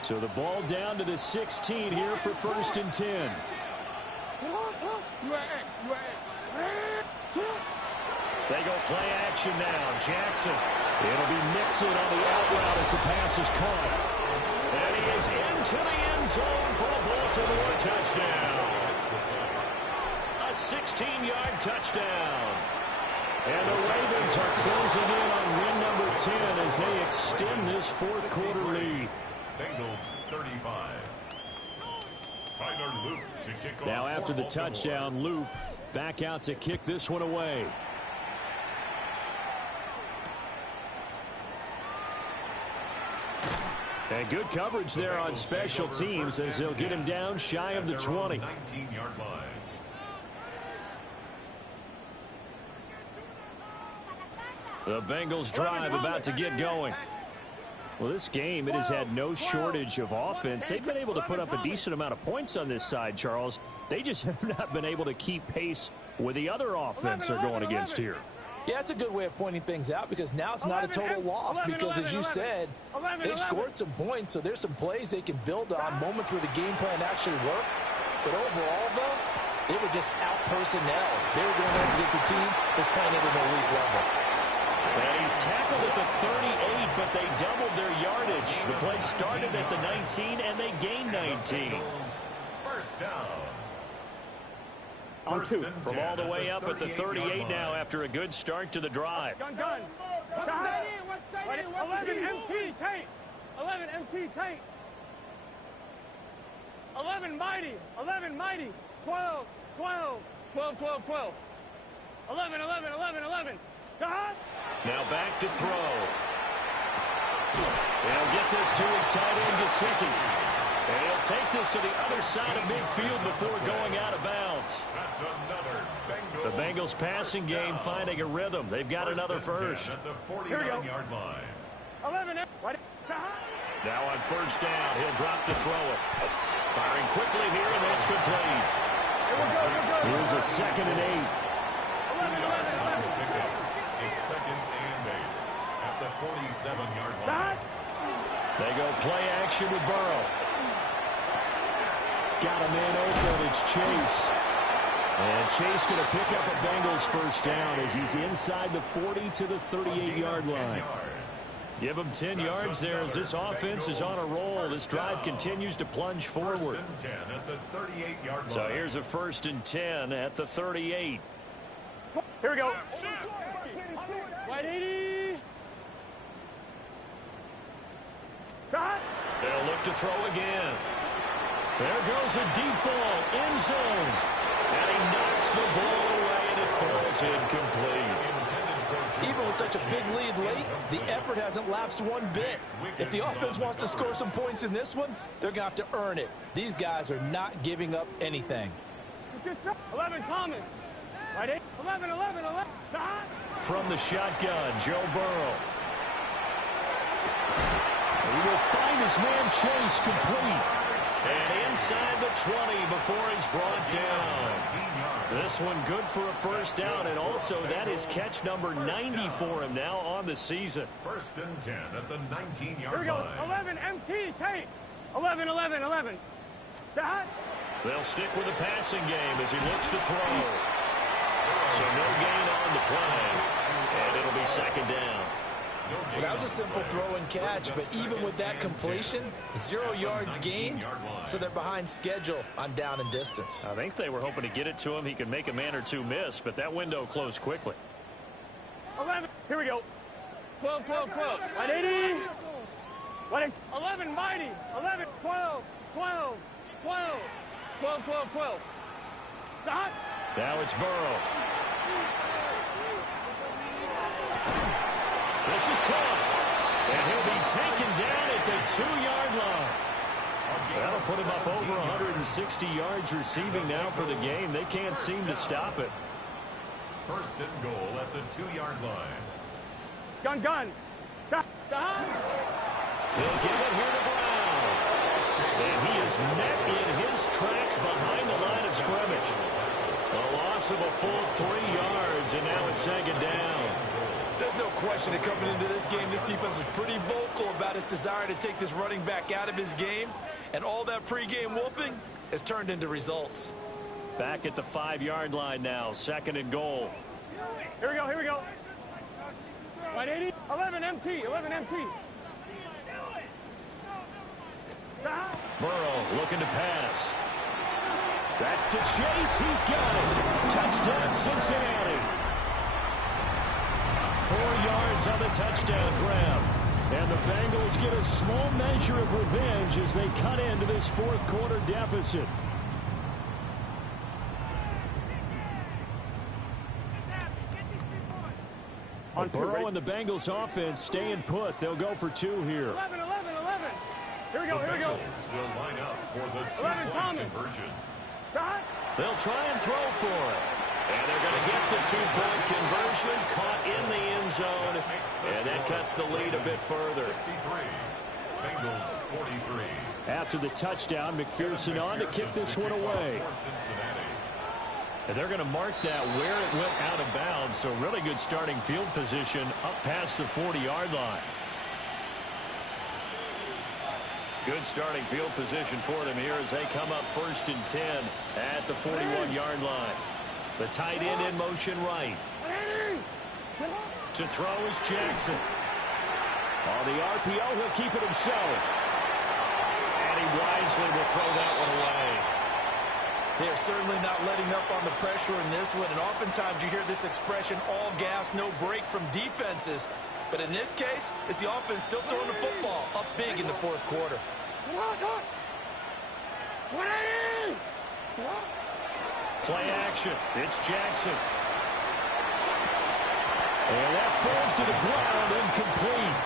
So the ball down to the 16 here for first and 10. They go play action now. Jackson. It'll be Mixon on the out route as the pass is caught. And he is into the end zone for a Baltimore touchdown. A 16-yard touchdown. And the Ravens are closing in on win number 10 as they extend this fourth quarter lead. Bengals 35. Tyler Loop to kick off. Now after the touchdown, Loop back out to kick this one away. And good coverage there on special teams as they'll get him down shy of the 20. 19-yard line. The Bengals drive about to get going. Well, this game, it has had no shortage of offense. They've been able to put up a decent amount of points on this side, Charles. They just have not been able to keep pace with the other offense they're going against here. Yeah, it's a good way of pointing things out because now it's not a total loss because, as you said, they've scored some points, so there's some plays they can build on, moments where the game plan actually worked. But overall, though, they were just out-personnel. They were going up against a team that's playing at an elite level. And he's tackled at the 38, but they doubled their yardage. The play started at the 19, and they gained 19. First down. On 2. From all the way up at the 38 now after a good start to the drive. Gun. 11 MT, tank. 11 MT, tank. 11 mighty. 11 mighty. 12, 12, 12, 12, 12. 11, 11, 11, 11. God. Now back to throw. He'll get this to his tight end, Gesicki. And he'll take this to the other side of midfield before going out of bounds. That's another Bengals. The Bengals passing game finding a rhythm. They've got another first. At the 49-yard line. 11. Now on first down, he'll drop to throw it. Firing quickly here, and that's complete. Here's a 2nd and 8. 2 yards on the pickup. It's 2nd and 8 at the 47-yard line. They go play action with Burrow. Got a man open. It's Chase. And Chase going to pick up a Bengals first down as he's inside the 40 to the 38-yard line. Give him 10 yards there as this offense is on a roll. This drive continues to plunge forward. 1st and 10 at the 38-yard line. So here's a 1st and 10 at the 38. Here we go. White 80. God. They'll look to throw again. There goes a deep ball, end zone. And he knocks the ball away, and it falls incomplete. Even with such a big lead late, the effort hasn't lapsed one bit. If the offense wants to score some points in this one, they're going to have to earn it. These guys are not giving up anything. 11 Thomas. Right 8. 11, 11, 11. From the shotgun, Joe Burrow. He will find his man Chase complete. And inside the 20 before he's brought down. This one good for a first down, and also that is catch number 90 for him now on the season. 1st and 10 at the 19-yard Here we go. line. 11 MT. Take. 11, 11, 11. God. They'll stick with the passing game as he looks to throw. So no gain on the play, and it'll be 2nd down. Well, that was a simple throw and catch, but even with that completion, 0 yards gained, so they're behind schedule on down and distance. I think they were hoping to get it to him. He could make a man or two miss, but that window closed quickly. 11. Here we go. 12, 12, 12. White 80. White 11 mighty. 11, 12, 12, 12, 12, 12, 12. God. Now it's Burrow. This is caught. And he'll be taken down at the 2-yard line. That'll put him up over 160 yards receiving now for the game. They can't seem to stop it. 1st and goal at the 2-yard line. Gun, gun. God. He'll give it here to Brown. And he is met in his tracks behind the line of scrimmage. A loss of a full 3 yards, and now it's 2nd down. There's no question that coming into this game, this defense was pretty vocal about its desire to take this running back out of his game. And all that pregame wolfing has turned into results. Back at the 5-yard line now, 2nd and goal. Here we go, here we go. 180, 11 MT, 11 MT. Burrow looking to pass. That's to Chase. He's got it. Touchdown, Cincinnati. 4 yards on the touchdown grab. And the Bengals get a small measure of revenge as they cut into this 4th quarter deficit. Burrow and the Bengals offense staying put. They'll go for 2 here. 11, 11, 11. Here we go, here we go. Will line up for the 11 2-point conversion. God. They'll try and throw for it. And they're going to get the 2-point conversion, caught in the end zone, and that cuts the lead a bit further. 63, Bengals 43. After the touchdown, McPherson on to kick this one away. And they're going to mark that where it went out of bounds, so really good starting field position up past the 40-yard line. Good starting field position for them here as they come up 1st and 10 at the 41-yard line. The tight end in motion right. To throw is Jackson. On the RPO, he'll keep it himself. And he wisely will throw that one away. They're certainly not letting up on the pressure in this one, and oftentimes you hear this expression, all gas, no break from defenses. But in this case, it's the offense still throwing the football up big in the 4th quarter. Play action. It's Jackson. And that falls to the ground, incomplete.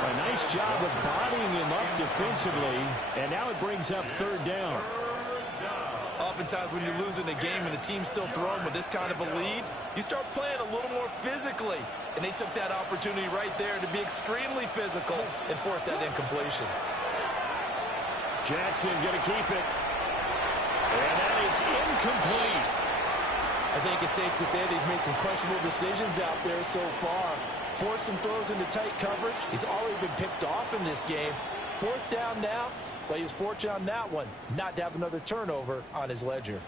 A nice job of bodying him up defensively, and now it brings up third down. Oftentimes when you're losing a game and the team's still throwing with this kind of a lead, you start playing a little more physically. And they took that opportunity right there to be extremely physical and force that incompletion. Jackson going to keep it. And that is incomplete. I think it's safe to say that he's made some questionable decisions out there so far. Forced some throws into tight coverage. He's already been picked off in this game. Fourth down now, but he was fortunate on that one not to have another turnover on his ledger.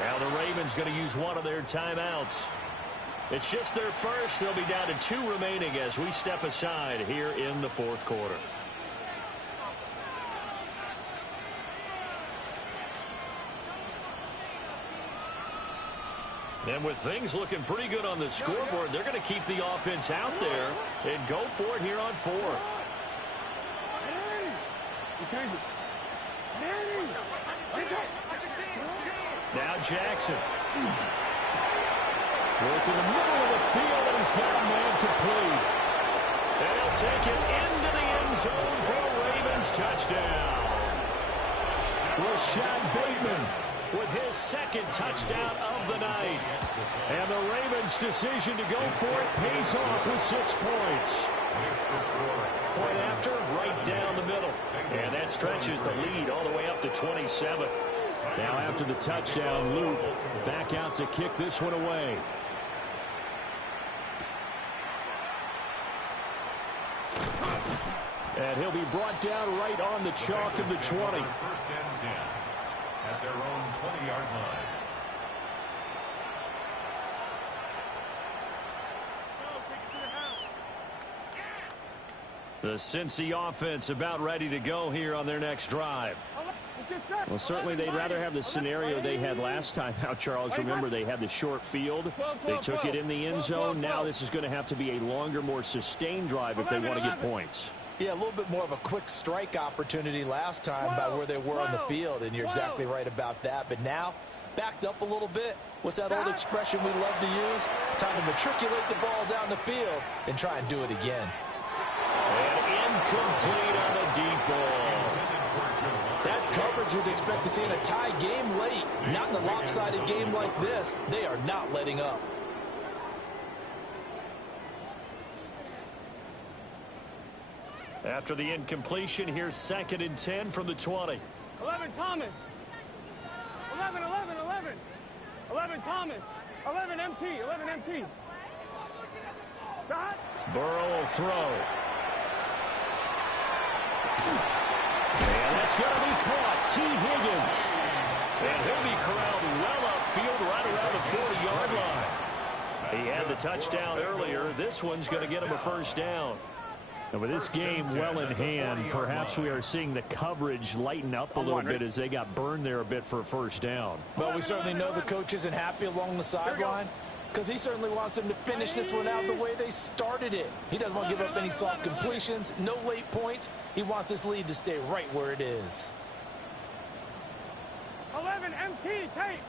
Now the Ravens going to use one of their timeouts. It's just their first. They'll be down to 2 remaining as we step aside here in the fourth quarter. And with things looking pretty good on the scoreboard, they're going to keep the offense out there and go for it here on fourth. Now Jackson. Work in the middle of the field, and he's got a man complete. And he'll take it into the end zone for a Ravens touchdown. Rashad Bateman with his second touchdown of the night. And the Ravens' decision to go for it pays off with 6 points. Point after, right down the middle. And that stretches the lead all the way up to 27. Now after the touchdown, Luke back out to kick this one away. And he'll be brought down right on the chalk of the 20. First and 10 at their own 20-yard line. The Cincy offense about ready to go here on their next drive. Well, certainly they'd rather have the scenario they had last time out, Charles. Remember, they had the short field. They took it in the end zone. Now this is going to have to be a longer, more sustained drive if they want to get points. Yeah, a little bit more of a quick strike opportunity last time by where they were on the field, and you're exactly right about that. But now, backed up a little bit. What's that old expression we love to use? Time to matriculate the ball down the field and try and do it again. And incomplete on the deep ball. That's coverage you'd expect to see in a tie game late. Not in a lopsided game like this. They are not letting up. After the incompletion, here's 2nd and 10 from the 20. 11 Thomas. 11, 11, 11. 11 Thomas. 11 MT. 11 MT. Dot. Burrow will throw. And that's going to be caught. T. Higgins. And he'll be corralled well upfield right around the 40-yard line. He had the touchdown earlier. This one's going to get him a first down. And with this game well in hand, perhaps we are seeing the coverage lighten up a little bit as they got burned there a bit for a first down. Well, we certainly know the coach isn't happy along the sideline because he certainly wants them to finish this one out the way they started it. He doesn't want to give up any soft completions, no late points. He wants this lead to stay right where it is. 11 MT tape.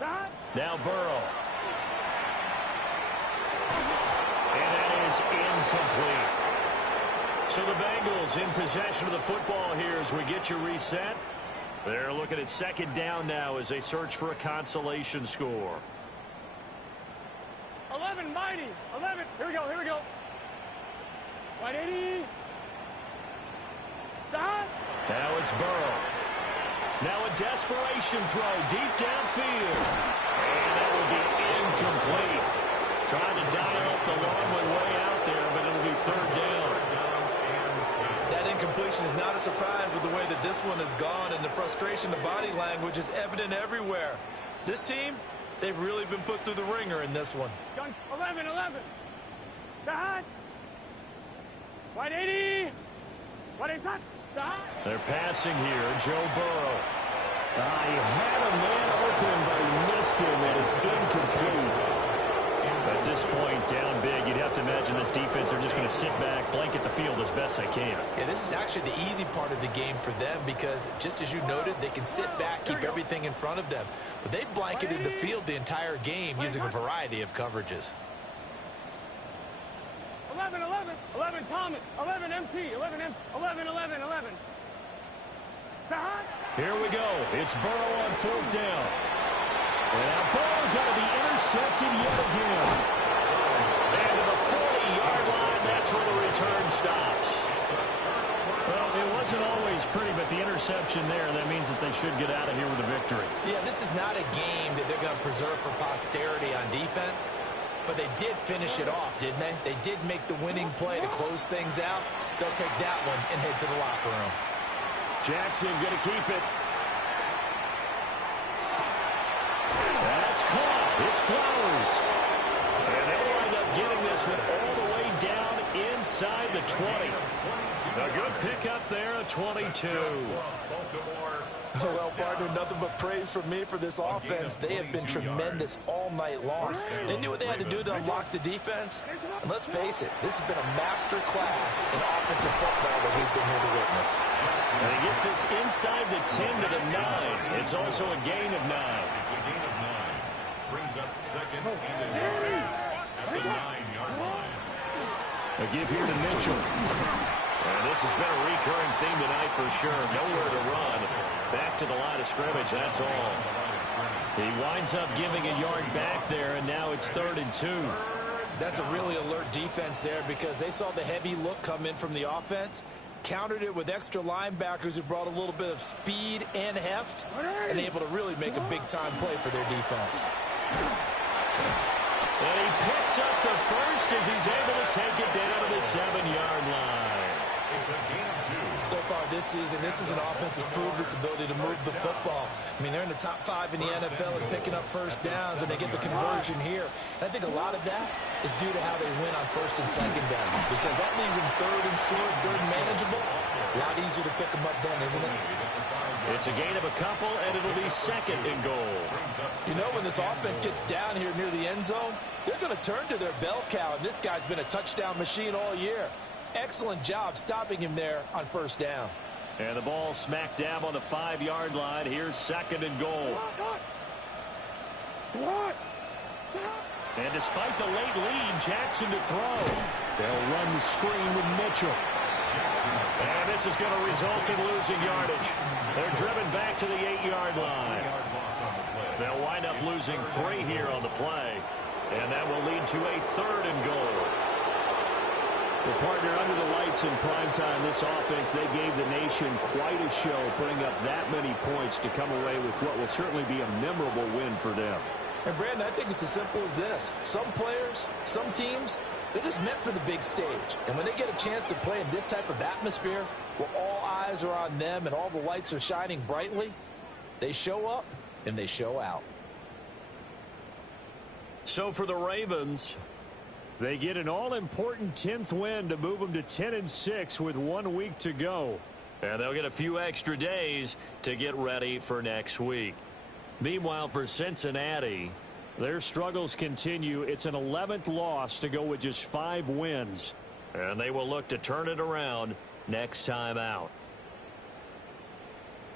Dot. Now Burrow. And that is incomplete. So the Bengals in possession of the football here as we get you reset. They're looking at 2nd down now as they search for a consolation score. 11 mighty. 11. Here we go. Here we go. 180. Dot. Now it's Burrow. Now a desperation throw deep downfield. And that will be incomplete. Trying to dial up the long way out there, but it'll be 3rd down. That incompletion is not a surprise with the way that this one has gone, and the frustration, the body language is evident everywhere. This team, they've really been put through the ringer in this one. 11, 11. Dot. 180. What is that? Dot. They're passing here. Joe Burrow. He had a man open, but he missed him, and it's incomplete. At this point, down big, you'd have to imagine this defense are just going to sit back, blanket the field as best they can. Yeah, this is actually the easy part of the game for them because, just as you noted, they can sit back, keep everything in front of them. But they've blanketed the field the entire game using a variety of coverages. 11, 11, 11 Thomas, 11 MT, 11 M, 11, 11, 11. Here we go. It's Burrow on 4th down. And now Burrow going to be intercepted yet again. And to the 40-yard line, that's where the return stops. Well, it wasn't always pretty, but the interception there, that means that they should get out of here with a victory. Yeah, this is not a game that they're going to preserve for posterity on defense. But they did finish it off, didn't they? They did make the winning play to close things out. They'll take that one and head to the locker room. Jackson going to keep it. That's caught. It's Flowers. And they'll wind up getting this one all the way down inside the 20. A good pickup there, a 22. Well, partner, nothing but praise from me for this offense. They have been tremendous all night long. They knew what they had to do to unlock the defense. And let's face it, this has been a master class in offensive football that we've been here to witness. And he gets this inside the 10 to the 9. It's also a gain of 9. It's a gain of 9. Brings up second and a yard at the 9-yard line. A give here to Mitchell. And this has been a recurring theme tonight for sure. Nowhere to run. Back to the line of scrimmage, that's all. He winds up giving a yard back there, and now it's 3rd and 2. That's a really alert defense there because they saw the heavy look come in from the offense, countered it with extra linebackers who brought a little bit of speed and heft, and able to really make a big-time play for their defense. And he picks up the first as he's able to take it down to the 7-yard line. It's a gain of 2. So far this season, this is an offense that's proved its ability to move the football. I mean, they're in the top 5 in the NFL and picking up first downs, and they get the conversion here. And I think a lot of that is due to how they win on 1st and 2nd down, because that leaves them 3rd and short, 3rd and manageable. A lot easier to pick them up then, isn't it? It's a gain of a couple, and it'll be 2nd and goal. You know, when this offense gets down here near the end zone, they're going to turn to their bell cow, and this guy's been a touchdown machine all year. Excellent job stopping him there on 1st down. And the ball smack dab on the 5-yard line. Here's 2nd and goal. And despite the late lead, Jackson to throw. They'll run the screen with Mitchell. And this is going to result in losing yardage. They're driven back to the 8-yard line. They'll wind up losing 3 here on the play. And that will lead to a 3rd and goal. Well, partner, under the lights in primetime, this offense, they gave the nation quite a show, putting up that many points to come away with what will certainly be a memorable win for them. And, Brandon, I think it's as simple as this. Some players, some teams, they're just meant for the big stage. And when they get a chance to play in this type of atmosphere, where all eyes are on them and all the lights are shining brightly, they show up and they show out. So for the Ravens, they get an all-important 10th win to move them to 10-6 with 1 week to go. And they'll get a few extra days to get ready for next week. Meanwhile, for Cincinnati, their struggles continue. It's an 11th loss to go with just 5 wins. And they will look to turn it around next time out.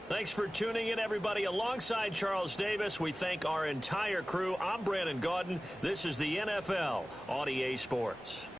Thanks for tuning in, everybody. Alongside Charles Davis, we thank our entire crew. I'm Brandon Gaudin. This is the NFL on EA Sports.